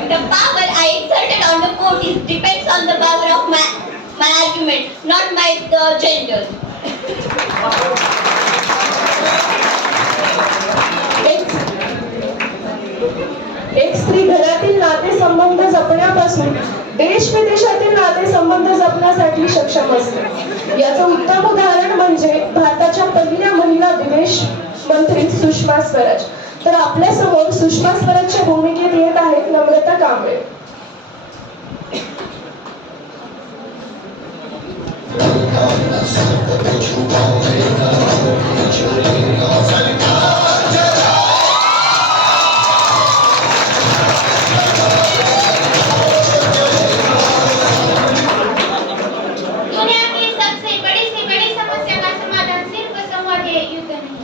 The power I exerted on the court depends on the power of my argument, not my gender. एक स्त्री घरातील नातेसंबंध जपण्यापासून देश विदेशातील नातेसंबंध जपण्यासाठी सक्षम असते. याचं उत्तम उदाहरण म्हणजे भारताच्या पहिल्या महिला विदेश मंत्री सुषमा स्वराज. तर आपल्या समोर सुषमा स्वराजच्या भूमिकेत येत आहेत नम्रता कांबळे. दुनिया की सबसे बड़ी से बड़ी समस्या का समाधान सिर्फ संवाद है, युद्ध नहीं.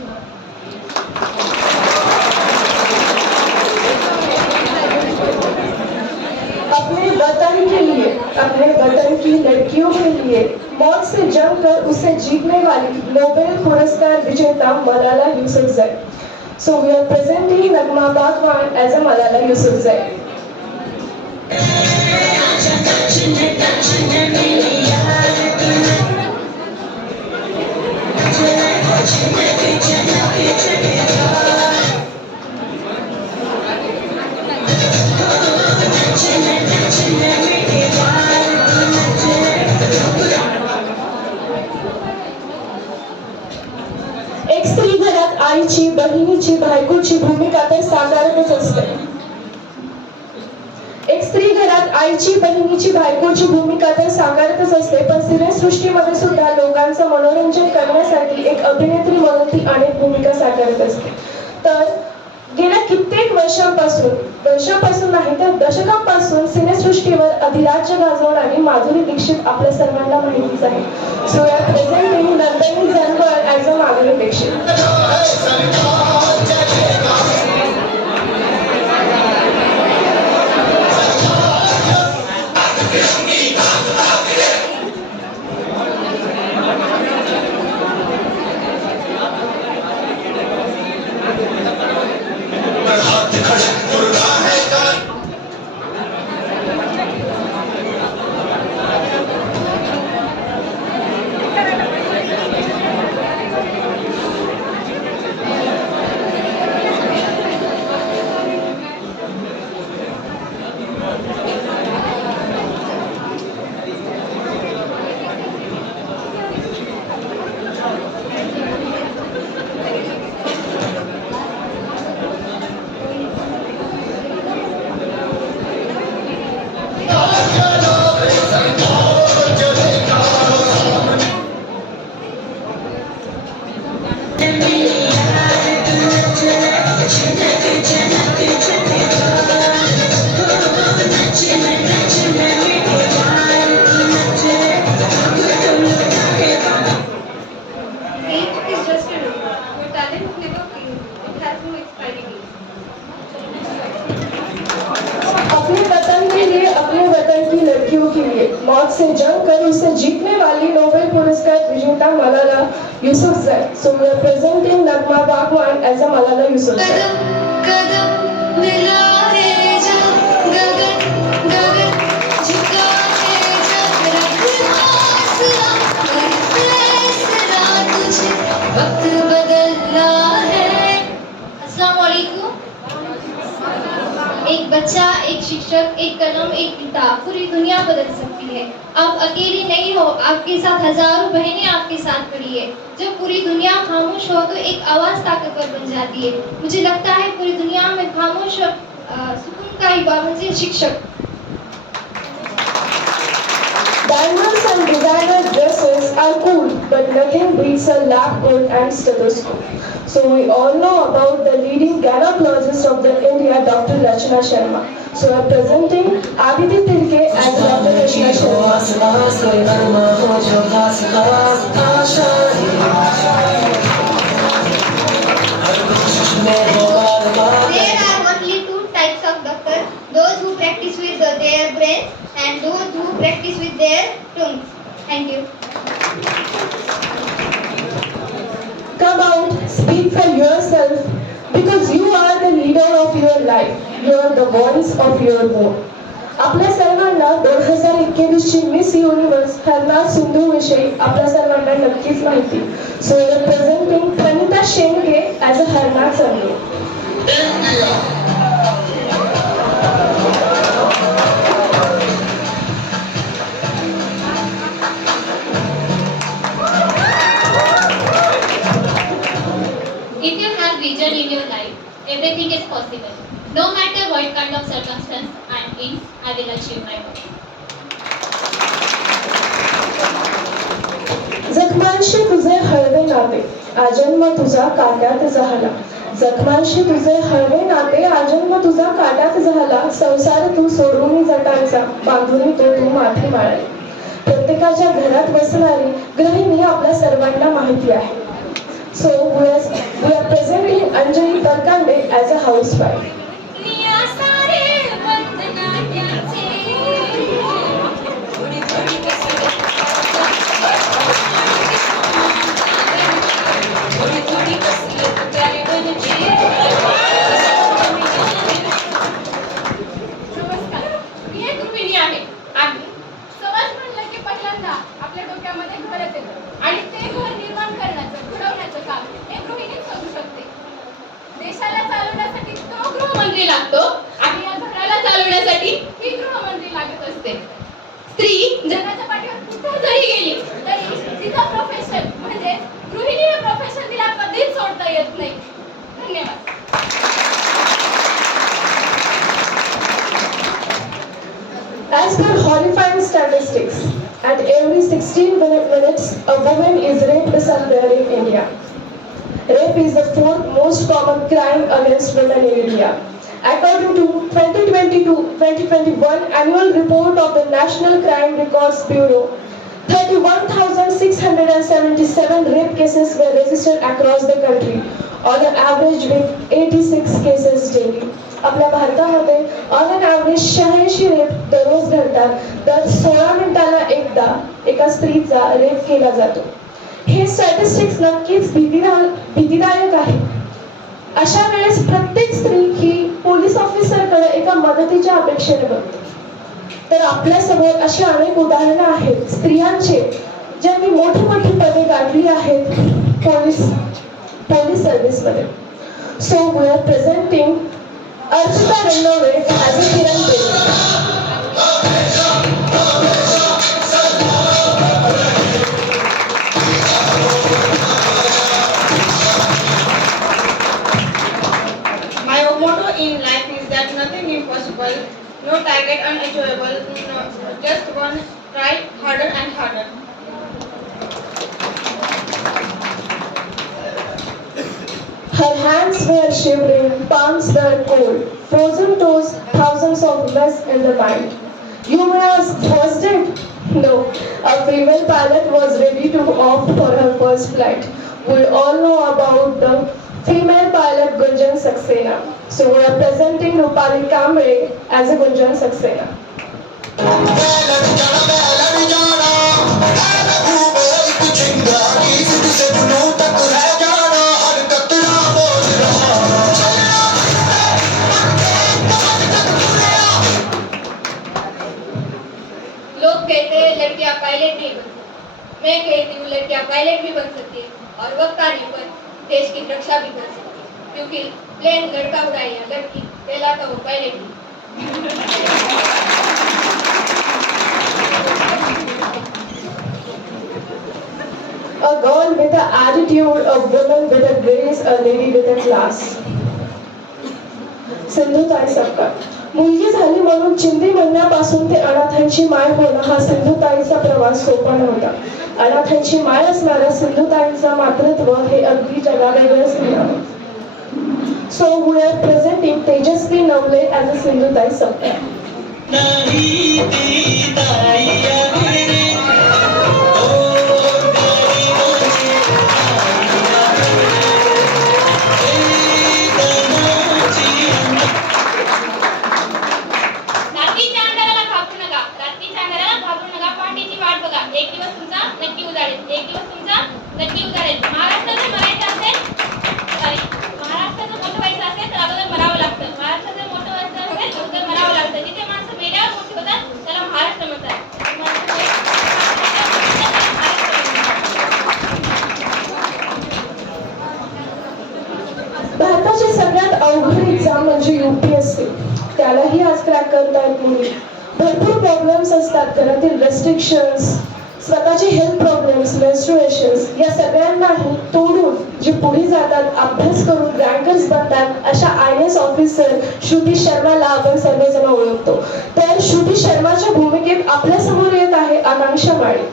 अपने वतन की लड़कियों के लिए मौत से जंग कर उसे जीतने वाली नोबेल पुरस्कार विजेता Malala Yousafzai. So we are presenting Nagma Bagwan as a Malala Yousafzai. एक स्त्री घरात आईची, बहिणीची, बायकोची भूमिका तर साकारतच असते. एक स्त्री घरात आईची, बहिणीची, बायकोची भूमिका तर साकारतच असते, पण सिनेसृष्टीमध्ये सुद्धा लोकांचं मनोरंजन करण्यासाठी एक अभिनेत्री म्हणून ती अनेक भूमिका साकारत असते. तर गेल्या कित्येक वर्षांपासून नाही तर दशकांपासून सिनेसृष्टीवर अधिराज्य गाजवणारी माधुरी दीक्षित आपल्या सर्वांना माहितीच आहे. So we are presenting Nandini Jankar as अ माधुरी दीक्षित. के लिए मौत से जंग कर उसे जीतने वाली नोबेल पुरस्कार विजेता Malala Yousafzai. So we are presenting Nagma Bagwan as a Malala Yousafzai. कदम कदम मिला है जब गगन गगन झुका है जब रख आसमां पर फैसला तुझे वक्त बदलना है. अस्सलाम वालेकुम. एक बच्चा, एक शिक्षक, एक कलम, एक किताब पूरी दुनिया बदल सकती है. आप अकेली नहीं हो, आपके साथ हजारों बहनें आपके साथ खड़ी है. जब पूरी दुनिया खामोश हो तो एक आवाज ताकतवर बन जाती है. मुझे लगता है पूरी दुनिया में खामोश सुकून का ही पाबंद है शिक्षक. Diamonds and designer dresses are cool, but nothing beats a lab coat and stethoscope. So we all know about the leading gynecologist of the India, Dr. Rachna Sharma. So we are presenting Aditi Tilke as Dr. Rachna Sharma. There are only two types of doctors: those who practice with their brains and those who practice with their tongues. Thank you. Come out, speak for yourself, because you are the leader of your life. You are the voice of your mood. आपल्या सर्वांना 2021 ची miss universe Harnath Sindhu विषयी आपल्या सर्वांना नक्कीच माहिती. So we are presenting Pranita Shendke as a Harnath Sandhu. If you have vision in your life, everything is possible. No matter what kind of circumstance I am in, I will achieve my goal. जखमांशी तुझे हळवे नाते, आजन्म तुझा काट्यात झाला. जखमांशी तुझे हळवे नाते, आजन्म तुझा काट्यात झाला. संसार तू सोडून जटांचा, बांधून तो तू माथी माळली. प्रत्येकाच्या घरात बसणारी गृहिणी आपल्या सर्वांना माहिती आहे. So we are presenting Anjali Talkande as a housewife. मी एक गृहिणी आहे आणि समाज म्हणलं की पहिल्यांदा आपल्या डोक्यामध्ये घरच येतं आणि ते घर निर्माण करण्याचं घडवण्याचं काम हे गृहिणीच करू शकते. देशाला चालवण्यासाठी तो गृहमंत्री लागतो आणि या घराला चालवण्यासाठी ही गृहमंत्री लागत असते. स्त्री जगाच्या पाठीवर कुठे जरी गेली तरी तिचं प्रोफेशन म्हणजे गृहिणी हे प्रोफेशन तिला कधीच सोडता येत नाही. धन्यवाद. As per horrifying statistics, at every 16 minutes, a woman is raped somewhere in India. Rape is the fourth most common crime against women in India. According to 2022-2021 annual report of the National Crime Records Bureau, 31,677 rape cases were registered across the country, on an average with 86 cases daily. आपल्या भारतामध्ये on an average 86 rape दररोज घडतात. दर 16 मिनिटाला एकदा एका स्त्रीचा rape केला जातो. हे statistics नक्कीच भीतीदायक आहे. अशा वेळेस प्रत्येक स्त्री ही पोलीस ऑफिसरकडे एका मदतीच्या अपेक्षेने बघते. तर आपल्यासमोर अशी अनेक उदाहरणं आहेत स्त्रियांचे ज्यांनी मोठी मोठी पदे गाठली आहेत पोलीस सर्व्हिसमध्ये. So we are presenting Archita Rennove as a Kiran Bedi. My motto in life is that nothing impossible, no target unachievable, just one try harder and harder. Her hands were shivering, palms were cold, frozen toes, thousands of mess in the mind. You may ask, was it? No, a female pilot was ready to opt for her first flight. We all know about the female pilot Gunjan Saxena. So we are presenting Rupali Kamble as a Gunjan Saxena. मैं कहती हूँ लड़कियाँ pilot भी बन सकती है और वक्त आने पर देश की रक्षा भी कर सकती है, क्योंकि प्लेन लड़का उड़ाए या लड़की, पहला का वो pilot he. A girl with an attitude, a woman with a grace, a lady with a class. Sindhutai Sapkal. मुलगी झाली म्हणून चिंदी म्हणण्यापासून ते अनाथांची माय होणं हा सिंधुताईचा प्रवास सोपा नव्हता. अनाथांची माय असणाऱ्या सिंधुताईंचं मातृत्व हे अगदी जगावेगळंच म्हणावं. So we are presenting Tejasvi Navle as a Sindhutai Sapkal. रात्रीच्या अंधाराला घाबरू नका, रात्रीच्या अंधाराला घाबरू नका, पहाटेची वाट बघा, एक दिवस तुमचा नक्की उजाडेल, एक दिवस तुमचा नक्की उजाडेल. महाराष्ट्र जर मरायचं असेल, महाराष्ट्र जर मोठं व्हायचं असेल तर अगोदर मरावं लागतं. महाराष्ट्र जर मोठं व्हायचं असेल तर अगोदर मरावं लागतं. जिथे माणसं मेल्यावर मोठी होतात त्याला महाराष्ट्र म्हणतात. भारताची सगळ्यात अवघड एक्झाम म्हणजे UPSC. त्यालाही आज क्रॅक करतायत मुली. भरपूर प्रॉब्लेम्स असतात, घरातील रेस्ट्रिक्शन्स, स्वतःचे हेल्थ प्रॉब्लेम्स, मेन्स्ट्रुएशन्स, या सगळ्यांनाही तोडून जे पुढे जातात, अभ्यास करून रँकर्स बनतात, अशा IAS ऑफिसर श्रुती शर्माला आपण सर्वजण ओळखतो. तर श्रुती शर्माच्या भूमिकेत आपल्या समोर येत आहे आकांक्षा माळी.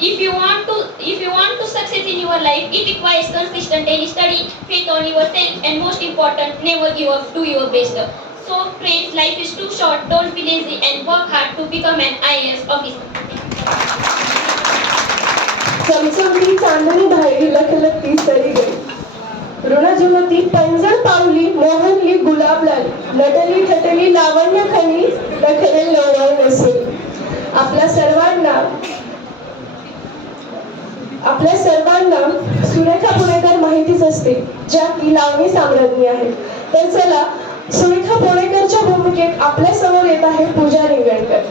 If you want to succeed in your life, it requires consistent daily study, faith on yourself, and most important, never give up. Do your best. So, friends, life is too short. Don't be lazy and work hard to become an IAS officer. चमचमती चांदणी भाई लखलख ती सरी गई. ऋणजुमती पंजर पावली मोहनली गुलाबलाल नटली खटली लावण्य खनी नखरेल नववाळ नसेल. आपल्या सर्वांना सुरेखा पुणेकर माहितीच असते, ज्या की लावणी साम्राज्ञी आहेत. तर चला, सुरेखा पुणेकरच्या भूमिकेत आपल्या समोर येत आहे पूजा रिंगणकर.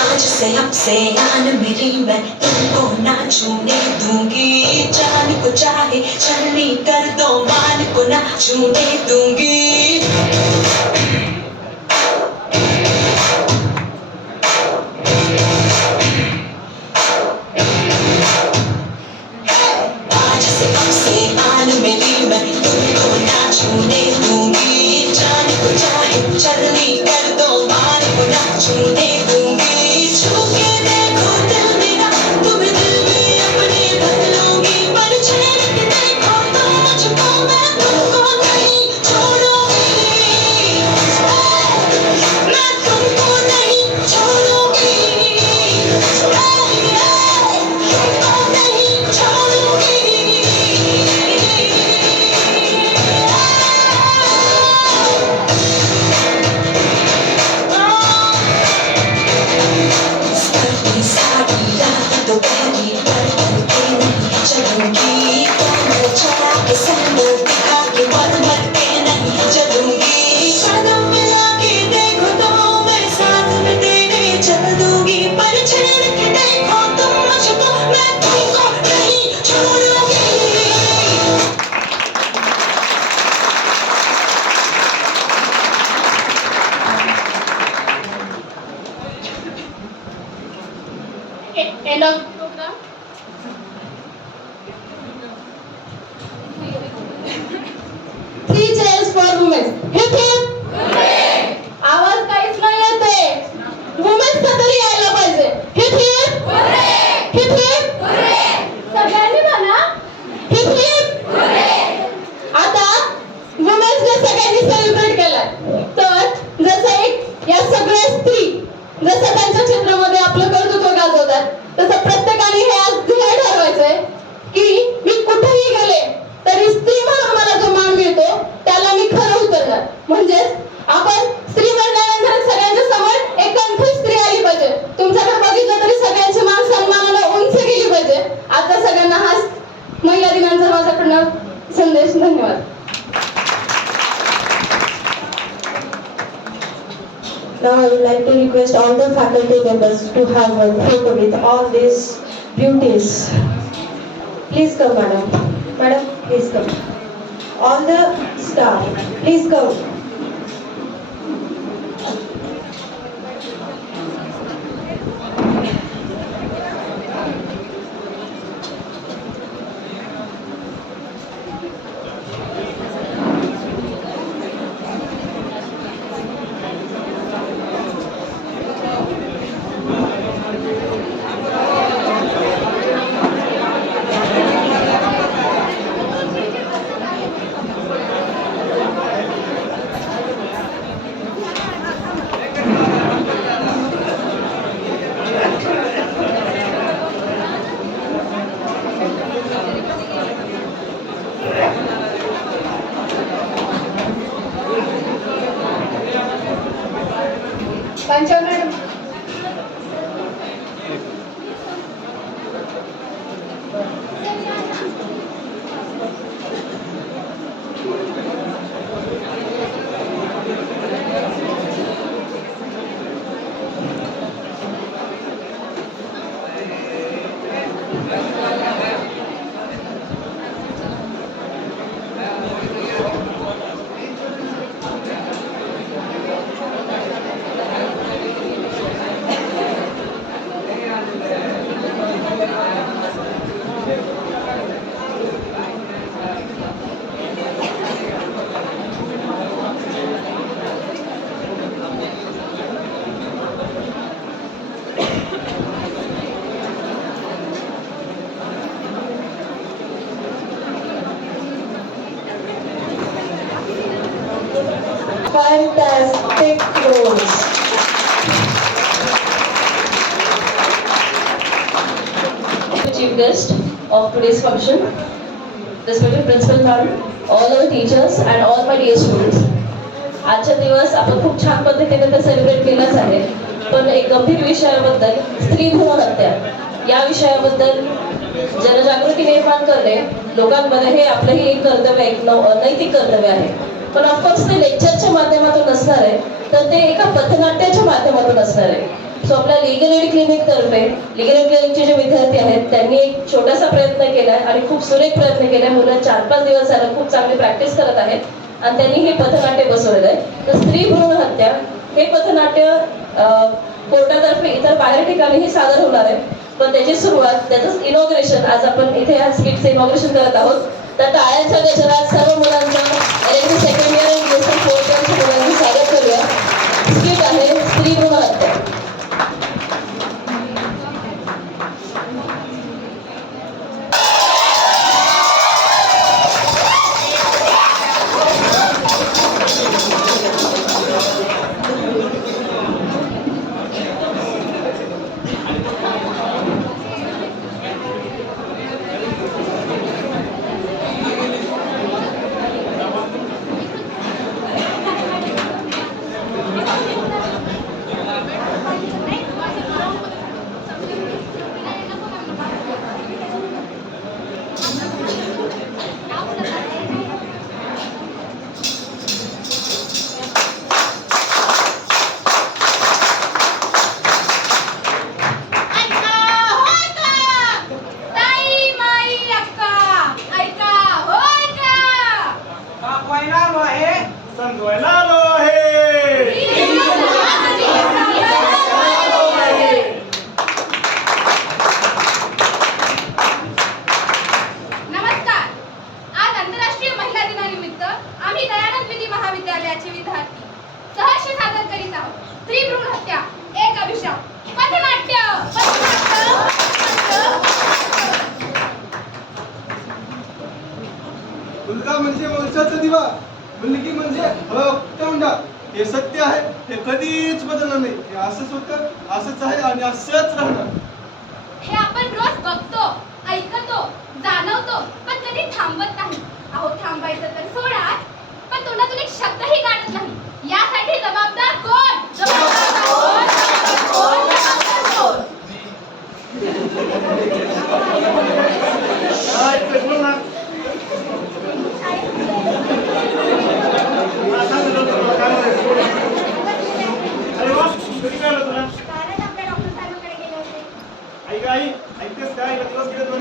आज से हमसे आन मेरी मैं तुमको ना छूने दूंगी. जान को चाहे छलनी कर दो, मान को ना छूने दूंगी. आज से हमसे आन मेरी मैं तुमको ना छूने दूंगी. जान को चाहे छलनी कर दो, मान को ना छूने दूंगी. छूके देखो दिल मेरा, तुम्हें दिल में अपने भर लूंगी. पर छेड़ के देखो तो मुझको, मैं तुमको नहीं छोड़ूंगी. मैं तुमको नहीं छोड़ूंगी. तुमको नहीं छोड़ूंगी. वुमेन्स हिप हिप आवाज काहीच नाही येते वुमेन्स तरी यायला पाहिजे हिप हिप हिप हिप सगळ्यांनी म्हणा हिप हिप आता वुमेन्स डे सगळ्यांनी सेलिब्रेट केलाय तर जसं एक या सगळ्या स्त्री जसं त्यांच्या क्षेत्रामध्ये आपलं कर्तृत्व गाजवतात तसं प्रत्येकाने हे आज ध्येय ठरवायचंय की मी कुठेही गेले तरी स्त्री म्हणून मला जो मान मिळतो त्याला मी खरं उतरणार म्हणजेच आपण स्त्री म्हणल्यानंतर सगळ्यांच्या समोर एक कंठी स्त्री आली पाहिजे तुमच्याकडे बघितलं तरी सगळ्यांची मान सन्मानाला उंच गेली पाहिजे आता सगळ्यांना हा महिला दिनांचा माझ्याकडनं संदेश धन्यवाद. Now I would like to request all the faculty members to have a photo with all these beauties. Please come, madam. Madam, please come. All the staff, please come. Panchal madam Fantastic clothes. Chief guest of today's function, respected principal ma'am, all our teachers and all my dear students. आजचा दिवस आपण खूप छान पद्धतीने तर celebrate केलाच आहे पण एक गंभीर विषयाबद्दल स्त्री भ्रूण हत्या या विषयाबद्दल जनजागृती निर्माण करणे लोकांमध्ये हे आपलंही एक कर्तव्य एक नैतिक कर्तव्य आहे पण ऑफकोर्स ते लेक्चरच्या माध्यमातून नसणार आहे तर ते एका पथनाट्याच्या माध्यमातून असणार आहे सो आपल्या लीगल एड क्लिनिक तर्फे लीगल एड क्लिनिकचे जे विद्यार्थी आहेत त्यांनी एक छोटासा प्रयत्न केलाय आणि खूप सुरेख प्रयत्न केलाय मुलं 4-5 दिवस झालं खूप चांगली प्रॅक्टिस करत आहेत आणि त्यांनी हे पथनाट्य बसवलेलं आहे तर स्त्री भ्रूण हत्या हे पथनाट्य कोर्टातर्फे इतर बाहेर ठिकाणीही सादर होणार आहे पण त्याची सुरुवात त्याचं इनॉग्रेशन आज आपण इथे या स्किटचं इनॉग्रेशन करत आहोत तर टाळ्यांच्या गजरात सर्व मुलांचं एलएलबी सेकंड इयर आणि बीएससी फोर्थ इयरच्या मुलांचं स्वागत करूया स्किट आहे स्त्री भ्रूण हत्या मुलगा म्हणजे वंशाचा दिवा, मुलगी म्हणजे हक्कंडा. हे सत्य आहे, हे कधीच बदलणार नाही. हे असंच होतं, असंच आहे आणि असंच राहणार. हे आपण रोज बघतो, ऐकतो, जाणवतो, पण कधी थांबत नाही. अहो थांबायचं तर सोडा, पण तोंडातून एक शब्दही काढत नाही. यासाठी जबाबदार कोण? जबाबदार कोण? कोण? जबाबदार कोण? ऐकतेस काय दिवस गेले दोन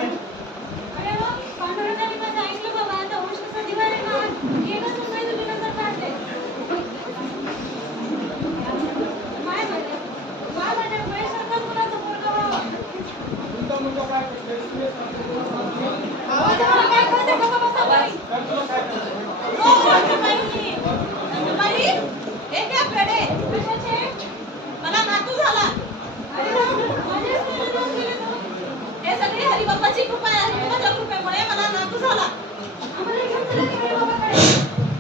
मला नातू झाला. हे सगळे हरिबाबाची कृपा आहे. हरिबाबाच्या कृपेमुळे मला नातू झाला.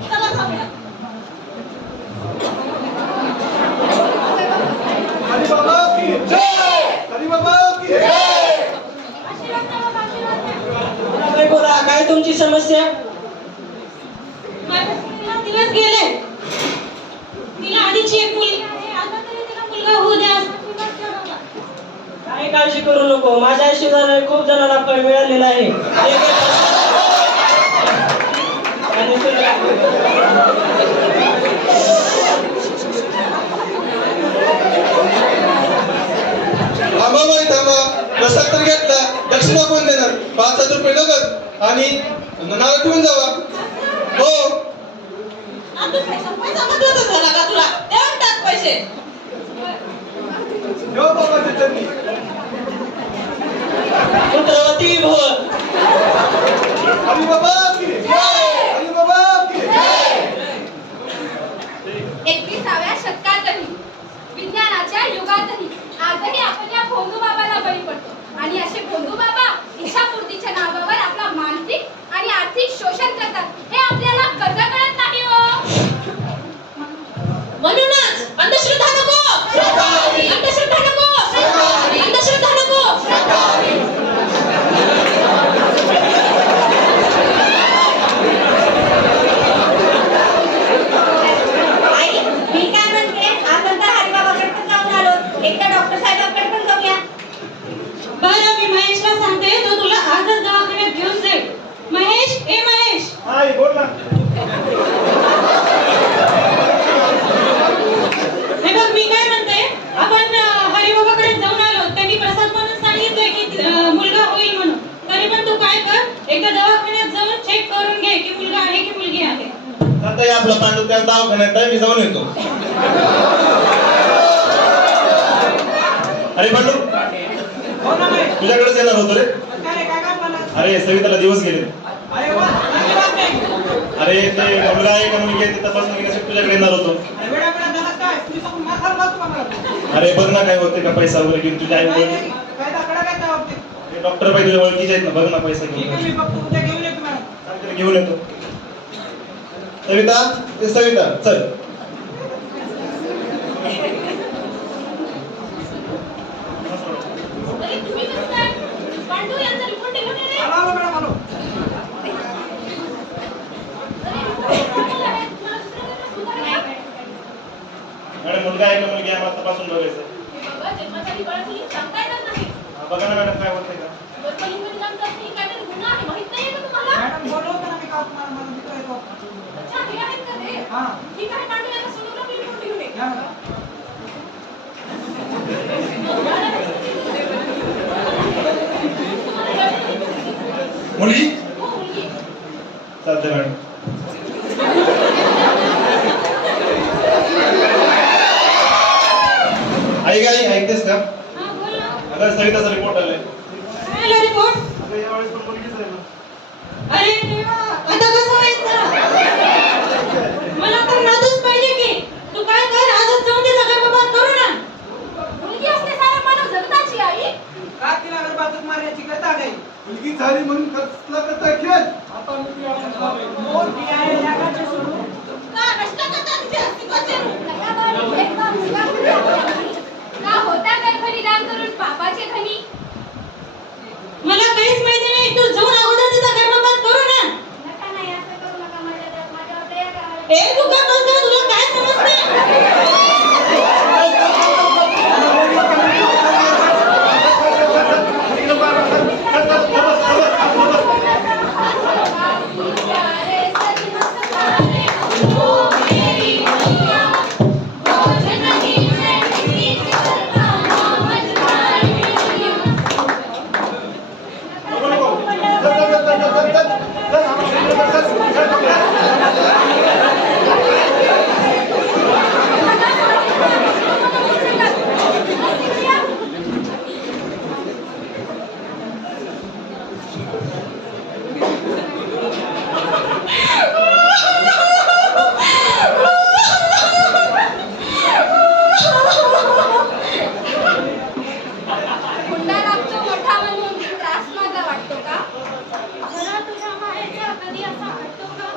चला जाऊया. हरिबाबा की जय, हरिबाबा की जय. बोला, काय तुमची समस्या? दिवस गेले. तिला आधीची एक मुलगी आहे, आता तरी तिला मुलगा होऊ द्या. काही काळजी करू नको, माझ्या आशीर्वादाने खूप जणांना फळ मिळालेलं आहे. आणि थांबा बाई थांबा. प्रसाद तर घेतला, दक्षिणा कोण देणार? 5,000 रुपये नगद आणि नाव ठेवून जावा. हो पैसा महत्वाचा झाला का तुला? देऊन टाक पैसे. देव बाबाच्या चरणी. पुत्रवती भव. हरिबाबा की जय, हरिबाबा की जय. 21व्या शतकातही, विज्ञानाच्या युगातही आजही आपण या भोंदू बाबाला बळी पडतो. आणि असे भोंदू बाबा इच्छापूर्तीच्या नावावर आपला मानसिक आणि आर्थिक शोषण करतात. हे आपल्याला कसं कळत नाही हो? म्हणूनच अंधश्रद्धा नको, अंधश्रद्धा नको, अंधश्रद्धा नको. आई, मी काय म्हणते, आपण तर हरिबाबाकडे पण जाऊन आलो, एकदा डॉक्टर साहेबांकडे पण जाऊया. बरं, मी महेशला सांगते, तो तुला आजच दवाखान्यात घेऊन जाईल. महेश, ए महेश. हाय बोल ना. हे बघ, मी काय म्हणते, आपण हरिबाबाकडे जाऊन आलो. त्यांनी प्रसाद म्हणून सांगितलंय की मुलगा होईल म्हणून. तरी पण तू काय कर, एकदा दवाखान्यात जाऊन चेक करून घे की मुलगा आहे की मुलगी आहे. आता आपला पांडू त्या दवाखान्यात आहे, मी जाऊन येतो. अरे पांडू, तुझ्याकडेच येणार होतो रे. अरे सविताला दिवस गेले. अरे ते मुलगा आहे का मुलगी आहे ते तपासून घेण्यासाठी तुझ्याकडे येणार होतो. अरे बघ ना काय होते का, पैसा वगैरे घेऊन तुझ्या आई डॉक्टर पाहिजे तुझ्या ओळखीचे आहेत ना, बघ ना पैसा घेऊन येतो. सविता, ते सविता चल. तुम्ही कसं काय? पांडू यांचा रिपोर्ट घेऊन ये रे. मॅडम मुलगा आहे का मुलगी आहे मला तपासून बघायचं. बाबा, जन्माच्या बाळाची सांगता येणार नाही. बघा ना मॅडम काय होतंय का. गर्भलिंग निदान ही काहीतरी गुन्हा आहे, माहित नाहीये का तुम्हाला? अच्छा, हे आहेत का ते? ठीक आहे, पांडू यांना सोनोग्राफी रिपोर्ट घेऊन ये. मुलगी हो, मुलगी. चालतंय मॅडम. आई गाई ऐकतेस का? हा, बोल ना. अगं सविताचा रिपोर्ट आलाय. काय आला रिपोर्ट? अगं यावेळेस पण मुलगीच आहे ना. अरे देवा, आता कसं व्हायचं? मला तर नातूच पाहिजे की. तू काय कर, आजच जाऊन तिचा गर्भपात करू ना. मुलगी असते सारा मानव जगताची आई. का तिला अगर बातच मारण्याची गरज आहे? मुलगी झाली म्हणून कसला करता खेळ आता मी तुला म्हटलं का होता गर्भनिदान करून बापाचे धनी मला काहीच माहिती नाही, तू जाऊन अगोदर तिचा गर्भपात करू ना. नका नाही असं करू नका माझ्यावर दया करा. ए तू का बोलतो, तुला काय समजते? हुंडा लागतो मोठा म्हणून त्रास माझा वाटतो का? जरा तुझ्या मायेच्या कधी असा वाटतो का?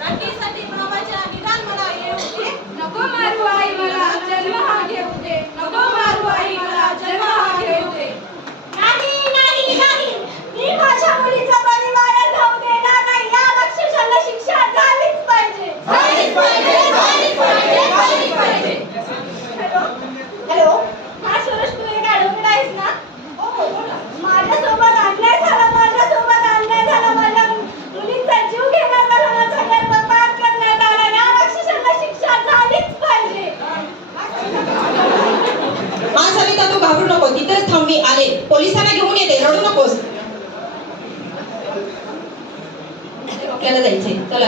रात्रीसाठी बाबाच्या निदान मला येऊ दे. नको मारू आई मला जन्म हा घेऊ दे. नको मारू आई मला जन्म हा घेऊ दे. नाही नाही नाही, मी माझ्या मुलीचा बळी वाया जाऊ देणार नाही. या राक्षसाला शिक्षा झालीच पाहिजे. झालीच पाहिजे, झालीच पाहिजे, झालीच पाहिजे. हॅलो हॅलो, हा सुरेश, तू एक ॲडव्होकेट आहेस ना? माझ्यासोबत अन्याय झाला, माझ्यासोबत अन्याय झाला. माझ्या मुलीचा जीव घेण्यात आला, माझा गर्भपात करण्यात आला. या राक्षसाला शिक्षा झालीच पाहिजे. हा सविता, तू घाबरू नको, तिथेच थांब, मी आले. पोलिसांना घेऊन येते, रडू नकोस. आपल्याला जायचंय, चला.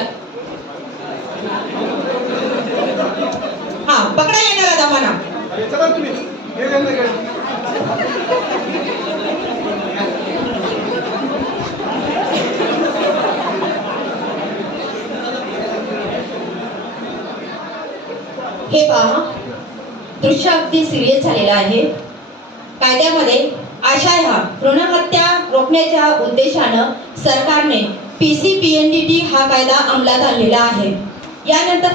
हा, पकडा येणारा दमाना. चला तुम्ही हे घ्या गाडी. हे पहा, दृश्य अगदी सिरियस झालेलं आहे. कायद्यामध्ये अशा ह्या भ्रूणहत्या रोखण्याच्या उद्देशानं सरकारने PCPNDT हा कायदा अंमलात आणलेला आहे. यानंतर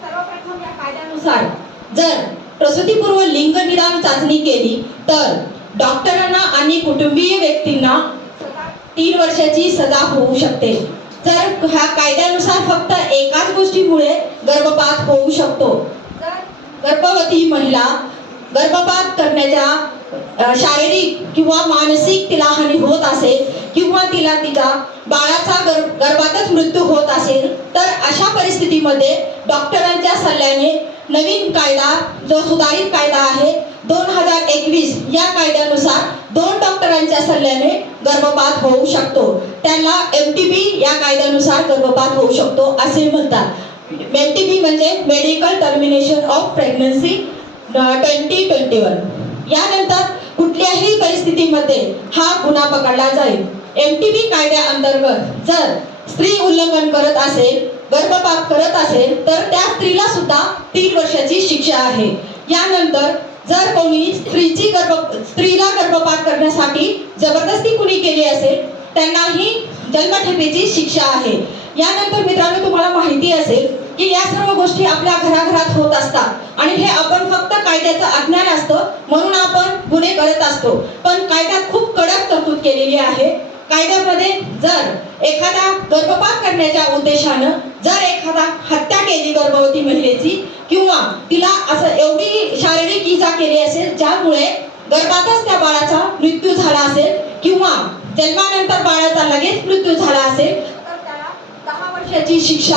सर्वप्रथम या कायद्यानुसार जर प्रसूतीपूर्व लिंग निदान चाचणी केली तर डॉक्टरांना आणि कुटुंबीय व्यक्तींना 3 वर्षाची सजा होऊ शकते. जर ह्या कायद्यानुसार फक्त एकाच गोष्टीमुळे गर्भपात होऊ शकतो. गर्भवती महिला गर्भपात करण्याच्या शारीरिक किंवा मानसिक तिला हानी होत असेल किंवा तिला तिच्या बाळाचा गर्भातच मृत्यू होत असेल तर अशा परिस्थितीमध्ये डॉक्टरांच्या सल्ल्याने नवीन कायदा जो सुधारित कायदा आहे 2021 या कायद्यानुसार 2 डॉक्टरांच्या सल्ल्याने गर्भपात होऊ शकतो. त्यांना MTP या कायद्यानुसार गर्भपात होऊ शकतो असे म्हणतात. MTP म्हणजे मेडिकल टर्मिनेशन ऑफ प्रेग्नन्सी 2021. यानंतर कुठल्याही परिस्थितीमध्ये हा गुन्हा पकडला जाईल. MTP कायद्याअंतर्गत जर स्त्री उल्लंघन करत असेल, गर्भपात करत असेल तर त्या स्त्रीला सुद्धा 3 वर्षाची शिक्षा आहे. यानंतर जर कोणी स्त्रीला गर्भपात करण्यासाठी जबरदस्ती कुणी केली असेल त्यांनाही जन्मठेपेची शिक्षा आहे. यानंतर मित्रांनो, तुम्हाला माहिती असेल की या सर्व गोष्टी आपल्या घराघरात होत असतात आणि हे आपण फक्त कायद्याचं अज्ञान असतं म्हणून आपण गुन्हे करत असतो. पण कायद्यात खूप कडक तरतूद केलेली आहे. कायद्यामध्ये जर एखादा गर्भपात करण्याच्या उद्देशानं जर एखादा हत्या केली गर्भवती महिलेची किंवा तिला असं एवढी शारीरिक इजा केली असेल ज्यामुळे गर्भातच त्या बाळाचा मृत्यू झाला असेल किंवा जन्मानंतर बाळाचा लगेच मृत्यू झाला असेल तर त्याला 10 वर्षाची शिक्षा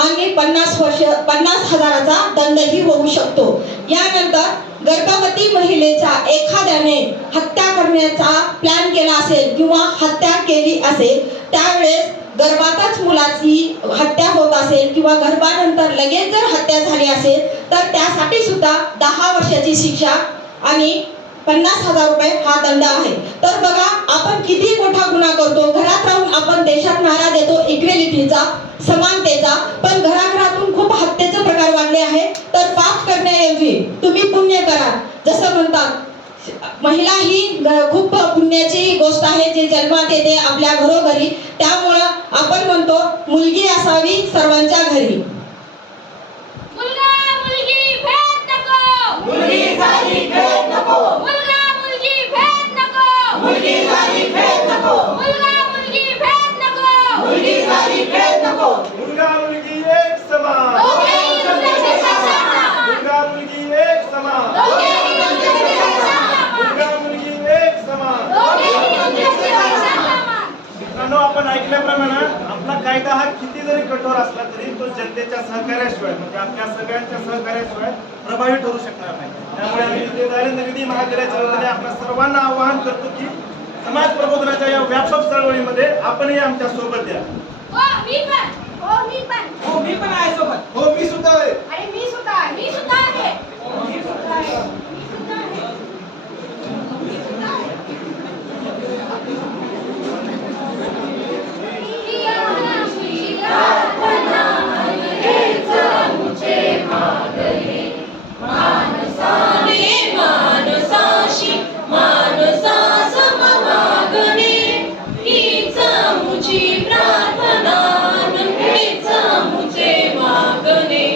आणि 50,000चा दंडही होऊ शकतो. यानंतर गर्भवती महिलेच्या एखाद्याने हत्या करण्याचा प्लॅन केला असेल किंवा हत्या केली असेल त्यावेळेस गर्भातच मुलाची हत्या होत असेल किंवा गर्भानंतर लगेच जर हत्या झाली असेल तर त्यासाठी सुद्धा 10 वर्षाची शिक्षा आणि 50,000 रुपये हा दंड आहे. तर बघा आपण किती मोठा गुन्हा करतो. घरात राहून आपण देशात नारा देतो इक्वेलिटीचा, समानतेचा, पण घराघरातून खूप हत्येचे प्रकार वाढले आहे. तर पाप करण्याऐवजी तुम्ही पुण्य करा. जसं म्हणतात महिला ही खूप पुण्याची गोष्ट आहे जी जन्मात येते आपल्या घरोघरी. त्यामुळं आपण म्हणतो मुलगी असावी सर्वांच्या घरी. मुलगा मुलगी भेद नको, मुलगी झाली भेद नको, मुलगा मुलगी भेद नको, मुलगी झाली भेद नको, मुलगा मुलगी भेद नको, मुलगी झाली भेद नको, मुलगा मुलगी एक समान, दोघेही तुझ्याचे समान, मुलगा मुलगी एक समान, दोघेही तुझ्याचे समान, मुलगा मुलगी एक समान. दोघेही तुझ्याचे समान. मित्रांनो, आपण ऐकल्याप्रमाणे आपला कायदा हा किती जरी कठोर असला तरी तो जनतेच्या सहकार्याशिवाय म्हणजे आपल्या सगळ्यांच्या सहकार्याशिवाय प्रभावी ठरू शकणार नाही. त्यामुळे आम्ही दारिद्र्य विधी महाविद्यालयाच्या वतीने आपल्या सर्वांना आवाहन करतो की समाज प्रबोधनाच्या या व्यापक चळवळीमध्ये आपणही आमच्या सोबत या. हो मी पण, हो मी पण, हो मी पण आहे सोबत. हो मी सुद्धा आहे. आणि मी सुद्धा, मी सुद्धा आहे, मी सुद्धा आहे, मी सुद्धा आहे. मानसाशी मानसा सममागणे हीच मुची प्रार्थना हीच मुचे मागणे.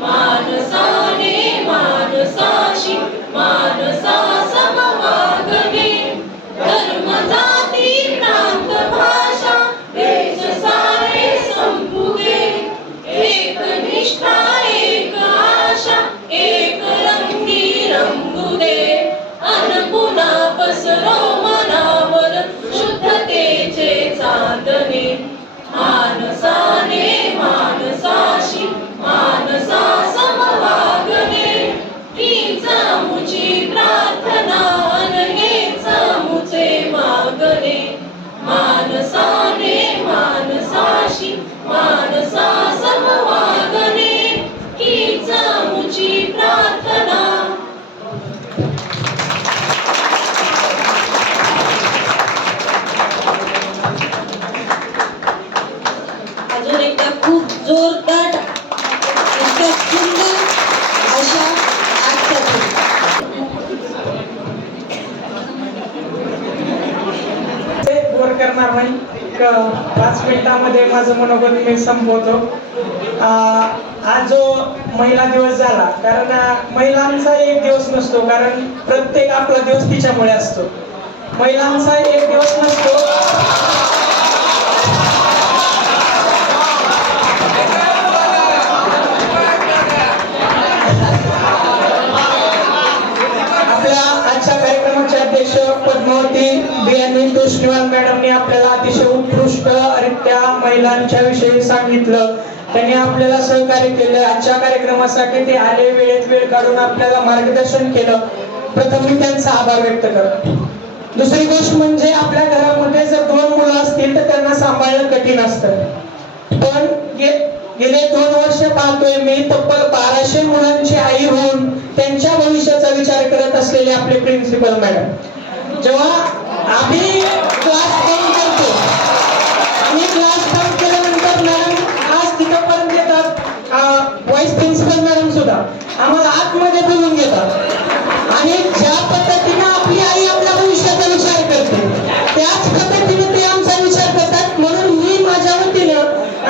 मानसाने मानसाशी मानसा सममागणे धर्म जाती प्रांत भाषा देश सारे संपुगे एक निष्ठा एक आशा एक रंगी रंगू दे अनपुना पसरो मनावर शुद्धतेचे चांदणे. मानसाने मानसाशी मानसा समवागणे हीच मुची प्रार्थना हेच मुचे मागणे. मानसाने मानसाशी मानसा समवागणे हीच मुची प्रार्थना. अजून एकदा खूप जोरदार इतक्या सुंदर अशा आजसाठी बोर करणार नाही. 5 मिनिटामध्ये माझं मनोगत मी संपवतो. आज जो महिला दिवस झाला, कारण महिलांचा एक दिवस नसतो, कारण प्रत्येक आपला दिवस तिच्यामुळे असतो. महिलांचा एक दिवस नसतो. आपल्या आजच्या कार्यक्रमाचे अध्यक्ष पद्मावती बियाणी तोष्णीवाल मॅडमने आपल्याला अतिशय उत्कृष्टरित्या महिलांच्या विषयी सांगितलं. त्यांनी आपल्याला सहकार्य केलं. आजच्या कार्यक्रमासाठी ते आले, वेळेत वेळ काढून आपल्याला मार्गदर्शन केलं. प्रथम मी त्यांचा आभार व्यक्त करतो. दुसरी गोष्ट म्हणजे आपल्या घरामध्ये जर 2 मुलं असतील तर त्यांना सांभाळणं कठीण असतं. पण गेले 2 वर्ष पाहतोय मी तब्बल 1200 मुलांची आई होऊन त्यांच्या भविष्याचा विचार करत असलेले आपले प्रिन्सिपल मॅडम. जेव्हा आम्ही क्लास बंक करतो आणि क्लास बंक केल्यानंतर मॅडम आज तिथपर्यंत येतात, व्हाईस प्रिन्सिपल मॅडम सुद्धा आम्हाला आतमध्ये बोलून घेतात आणि ज्या पद्धतीने आपली आई आपल्या भविष्याचा विचार करते त्याच पद्धतीने ते आमचा विचार करतात. म्हणून मी माझ्या वतीनं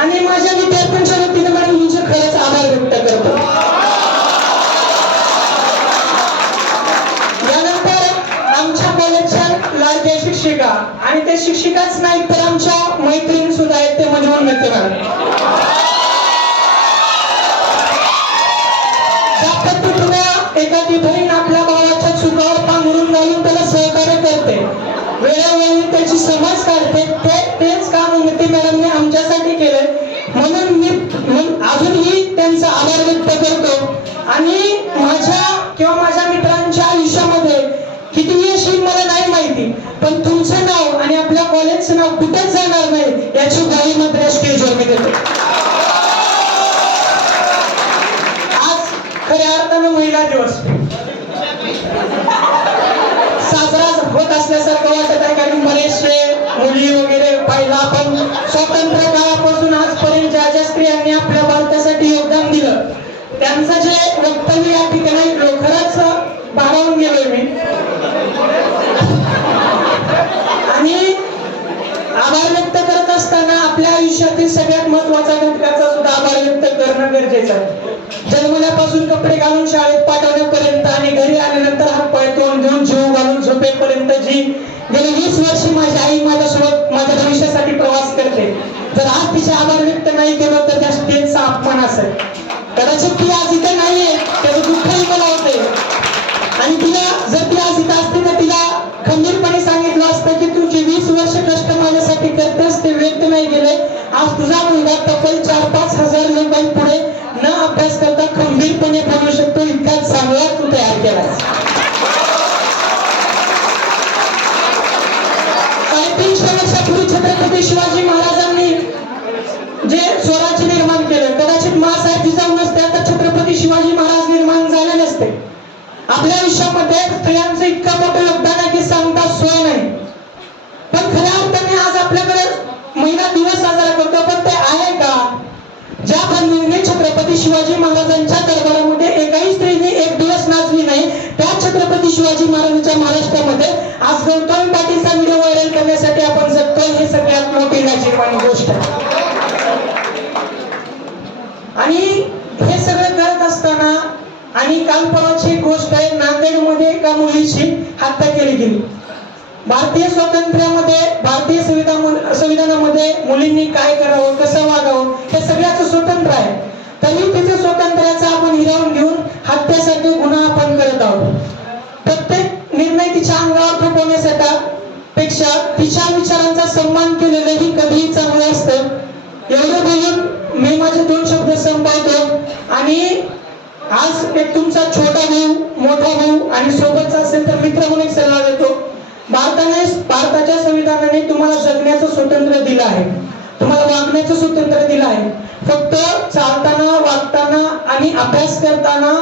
आणि माझ्या विद्यार्थ्यांच्या वतीनं मॅडम तुमचे खरंच आभार व्यक्त करतो. यानंतर आमच्या कॉलेजच्या लाडक्या शिक्षिका आणि ते शिक्षिकाच नाहीत तर आमच्या मैत्रिणी सुद्धा आहेत, ते म्हणून मिळते मॅडम. ज्या पद्धतीने एखादी बहीण आपल्या भावाच्या चुकावर पांघरून घालून त्याला सहकार्य करते, वेळोवेळी त्याची समज काढते, तेच काम उन्नती मॅडमने आमच्यासाठी केलंय. म्हणून मी अजूनही त्यांचा आभार व्यक्त करतो. आणि माझ्या किंवा माझ्या मित्रांच्या आयुष्यामध्ये किती यश येईल मला नाही माहिती, पण तुमचं नाव आणि आपल्या कॉलेजचं नाव कुठेच जाणार नाही याची ग्वाही मात्र स्टेजवर मी देतो. आज खऱ्या अर्थानं महिला दिवस साजरा होत असल्यासारखं वाटत आहे, कारण बरेचसे मुली वगैरे पाहिला आपण स्वातंत्र्य काळापासून आजपर्यंत ज्या ज्या स्त्रियांनी आपल्या भारतासाठी योगदान दिलं त्यांचं जे वक्तव्य या ठिकाणी खरंच भारावून गेलोय मी. कपडे घालून शाळेत पाठवण्यापर्यंत आणि घरी आल्यानंतर हात पाय तोंड घेऊन जीव घालून झोपेपर्यंत जी गेली 20 वर्ष माझी आई माझ्यासोबत माझ्या भविष्यासाठी प्रवास करते. जर आज तिचे आभार व्यक्त नाही केलं तर त्या स्टेजचा अपमान असेल. कदाचित ती आज इथे नाहीये, त्याचं दुःखही मला होते. आणि तिला जर ती आज इथं असते तर तिला खंबीरपणे सांगितलं असतं की तू जे 20 वर्ष कष्ट माझ्यासाठी करतेस ते व्यक्त नाही गेले. आज तुझा मुलगा तब्बल 4-5 हजार लोकांपुढे न अभ्यास करता खंबीरपणे बोलू शकतो, इतका चांगला तू तयार केलास. 300 वर्षापूर्वी छत्रपती शिवाजी महाराजांनी जे स्वराज्य निर्माण केलं, कदाचित मासाहेब जिजाऊ नसते तर छत्रपती शिवाजी महाराज निर्माण झाले नसते. आपल्या आयुष्यामध्ये स्त्रियांचं इतकं मोठं योगदान आहे की सांगता सोय नाही. पण खऱ्या अर्थाने आज आपल्याकडे महिला दिवस साजरा करतो, पण ते आहे का? ज्या पद्धतीने छत्रपती शिवाजी महाराजांच्या दरबारामध्ये एकाही स्त्रीने एक दिवस नाचली नाही, त्या छत्रपती शिवाजी महाराजांच्या महाराष्ट्रामध्ये आज गौतम पाटीलचा व्हिडिओ व्हायरल करण्यासाठी आपण जगतोय, हे सगळ्यात मोठी लाजिरवाणी गोष्ट आहे. आणि हे सगळं करत असताना आणि काल परवाची एक गोष्ट आहे, नांदेडमध्ये एका मुलीची हत्या केली गेली. भारतीय स्वातंत्र्यामध्ये भारतीय संविधानामध्ये मुलींनी काय करावं, कसं वागावं हे सगळ्याचं स्वतंत्र आहे. तरी तिच्या स्वातंत्र्याचा आपण हिरावून घेऊन हत्येसाठी गुन्हा आपण करत आहोत. प्रत्येक निर्णय तिच्या अंगावर थोपवण्यासाठी पेक्षा तिच्या विचारांचा सन्मान केलेलंही कधीही चांगलं असतं. एवढं बोलून मी माझे 2 शब्द संपवतो. आणि आज एक तुमचा छोटा भाऊ, मोठा भाऊ आणि सोबतचा असेल तर मित्र म्हणून एक सल्ला देतो. भारताच्या संविधानाने तुम्हाला जगण्याचं स्वातंत्र्य दिलं आहे, तुम्हाला वागण्याचं स्वातंत्र्य दिलं आहे. फक्त चालताना, वागताना आणि अभ्यास करताना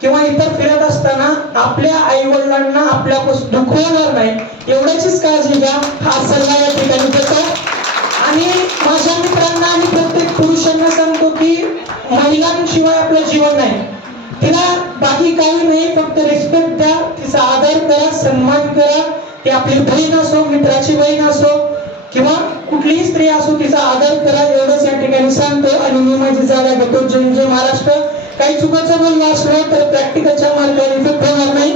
किंवा इतर फिरत असताना आपल्या आई वडिलांना आपल्यापासून दुखवणार नाही एवढ्याचीच काळजी घ्या. हा सल्ला या ठिकाणी देतो. आणि माझ्या मित्रांना आणि प्रत्येक पुरुषांना सांगतो की महिलांशिवाय आपलं जीवन नाही. तिला बाकी काही नाही, फक्त रिस्पेक्ट द्या, तिचा आदर करा, सन्मान करा. ती आपली बहीण असो, मित्राची बहीण असो किंवा कुठलीही स्त्री असो, तिचा आदर करा. एवढंच या ठिकाणी सांगतो आणि मी माझी जागा घेतो. जय जय महाराष्ट्र. काही चुकीचं बोललं असलं तर प्रॅक्टिकलच्या मार्गाने इफेक्ट होणार नाही.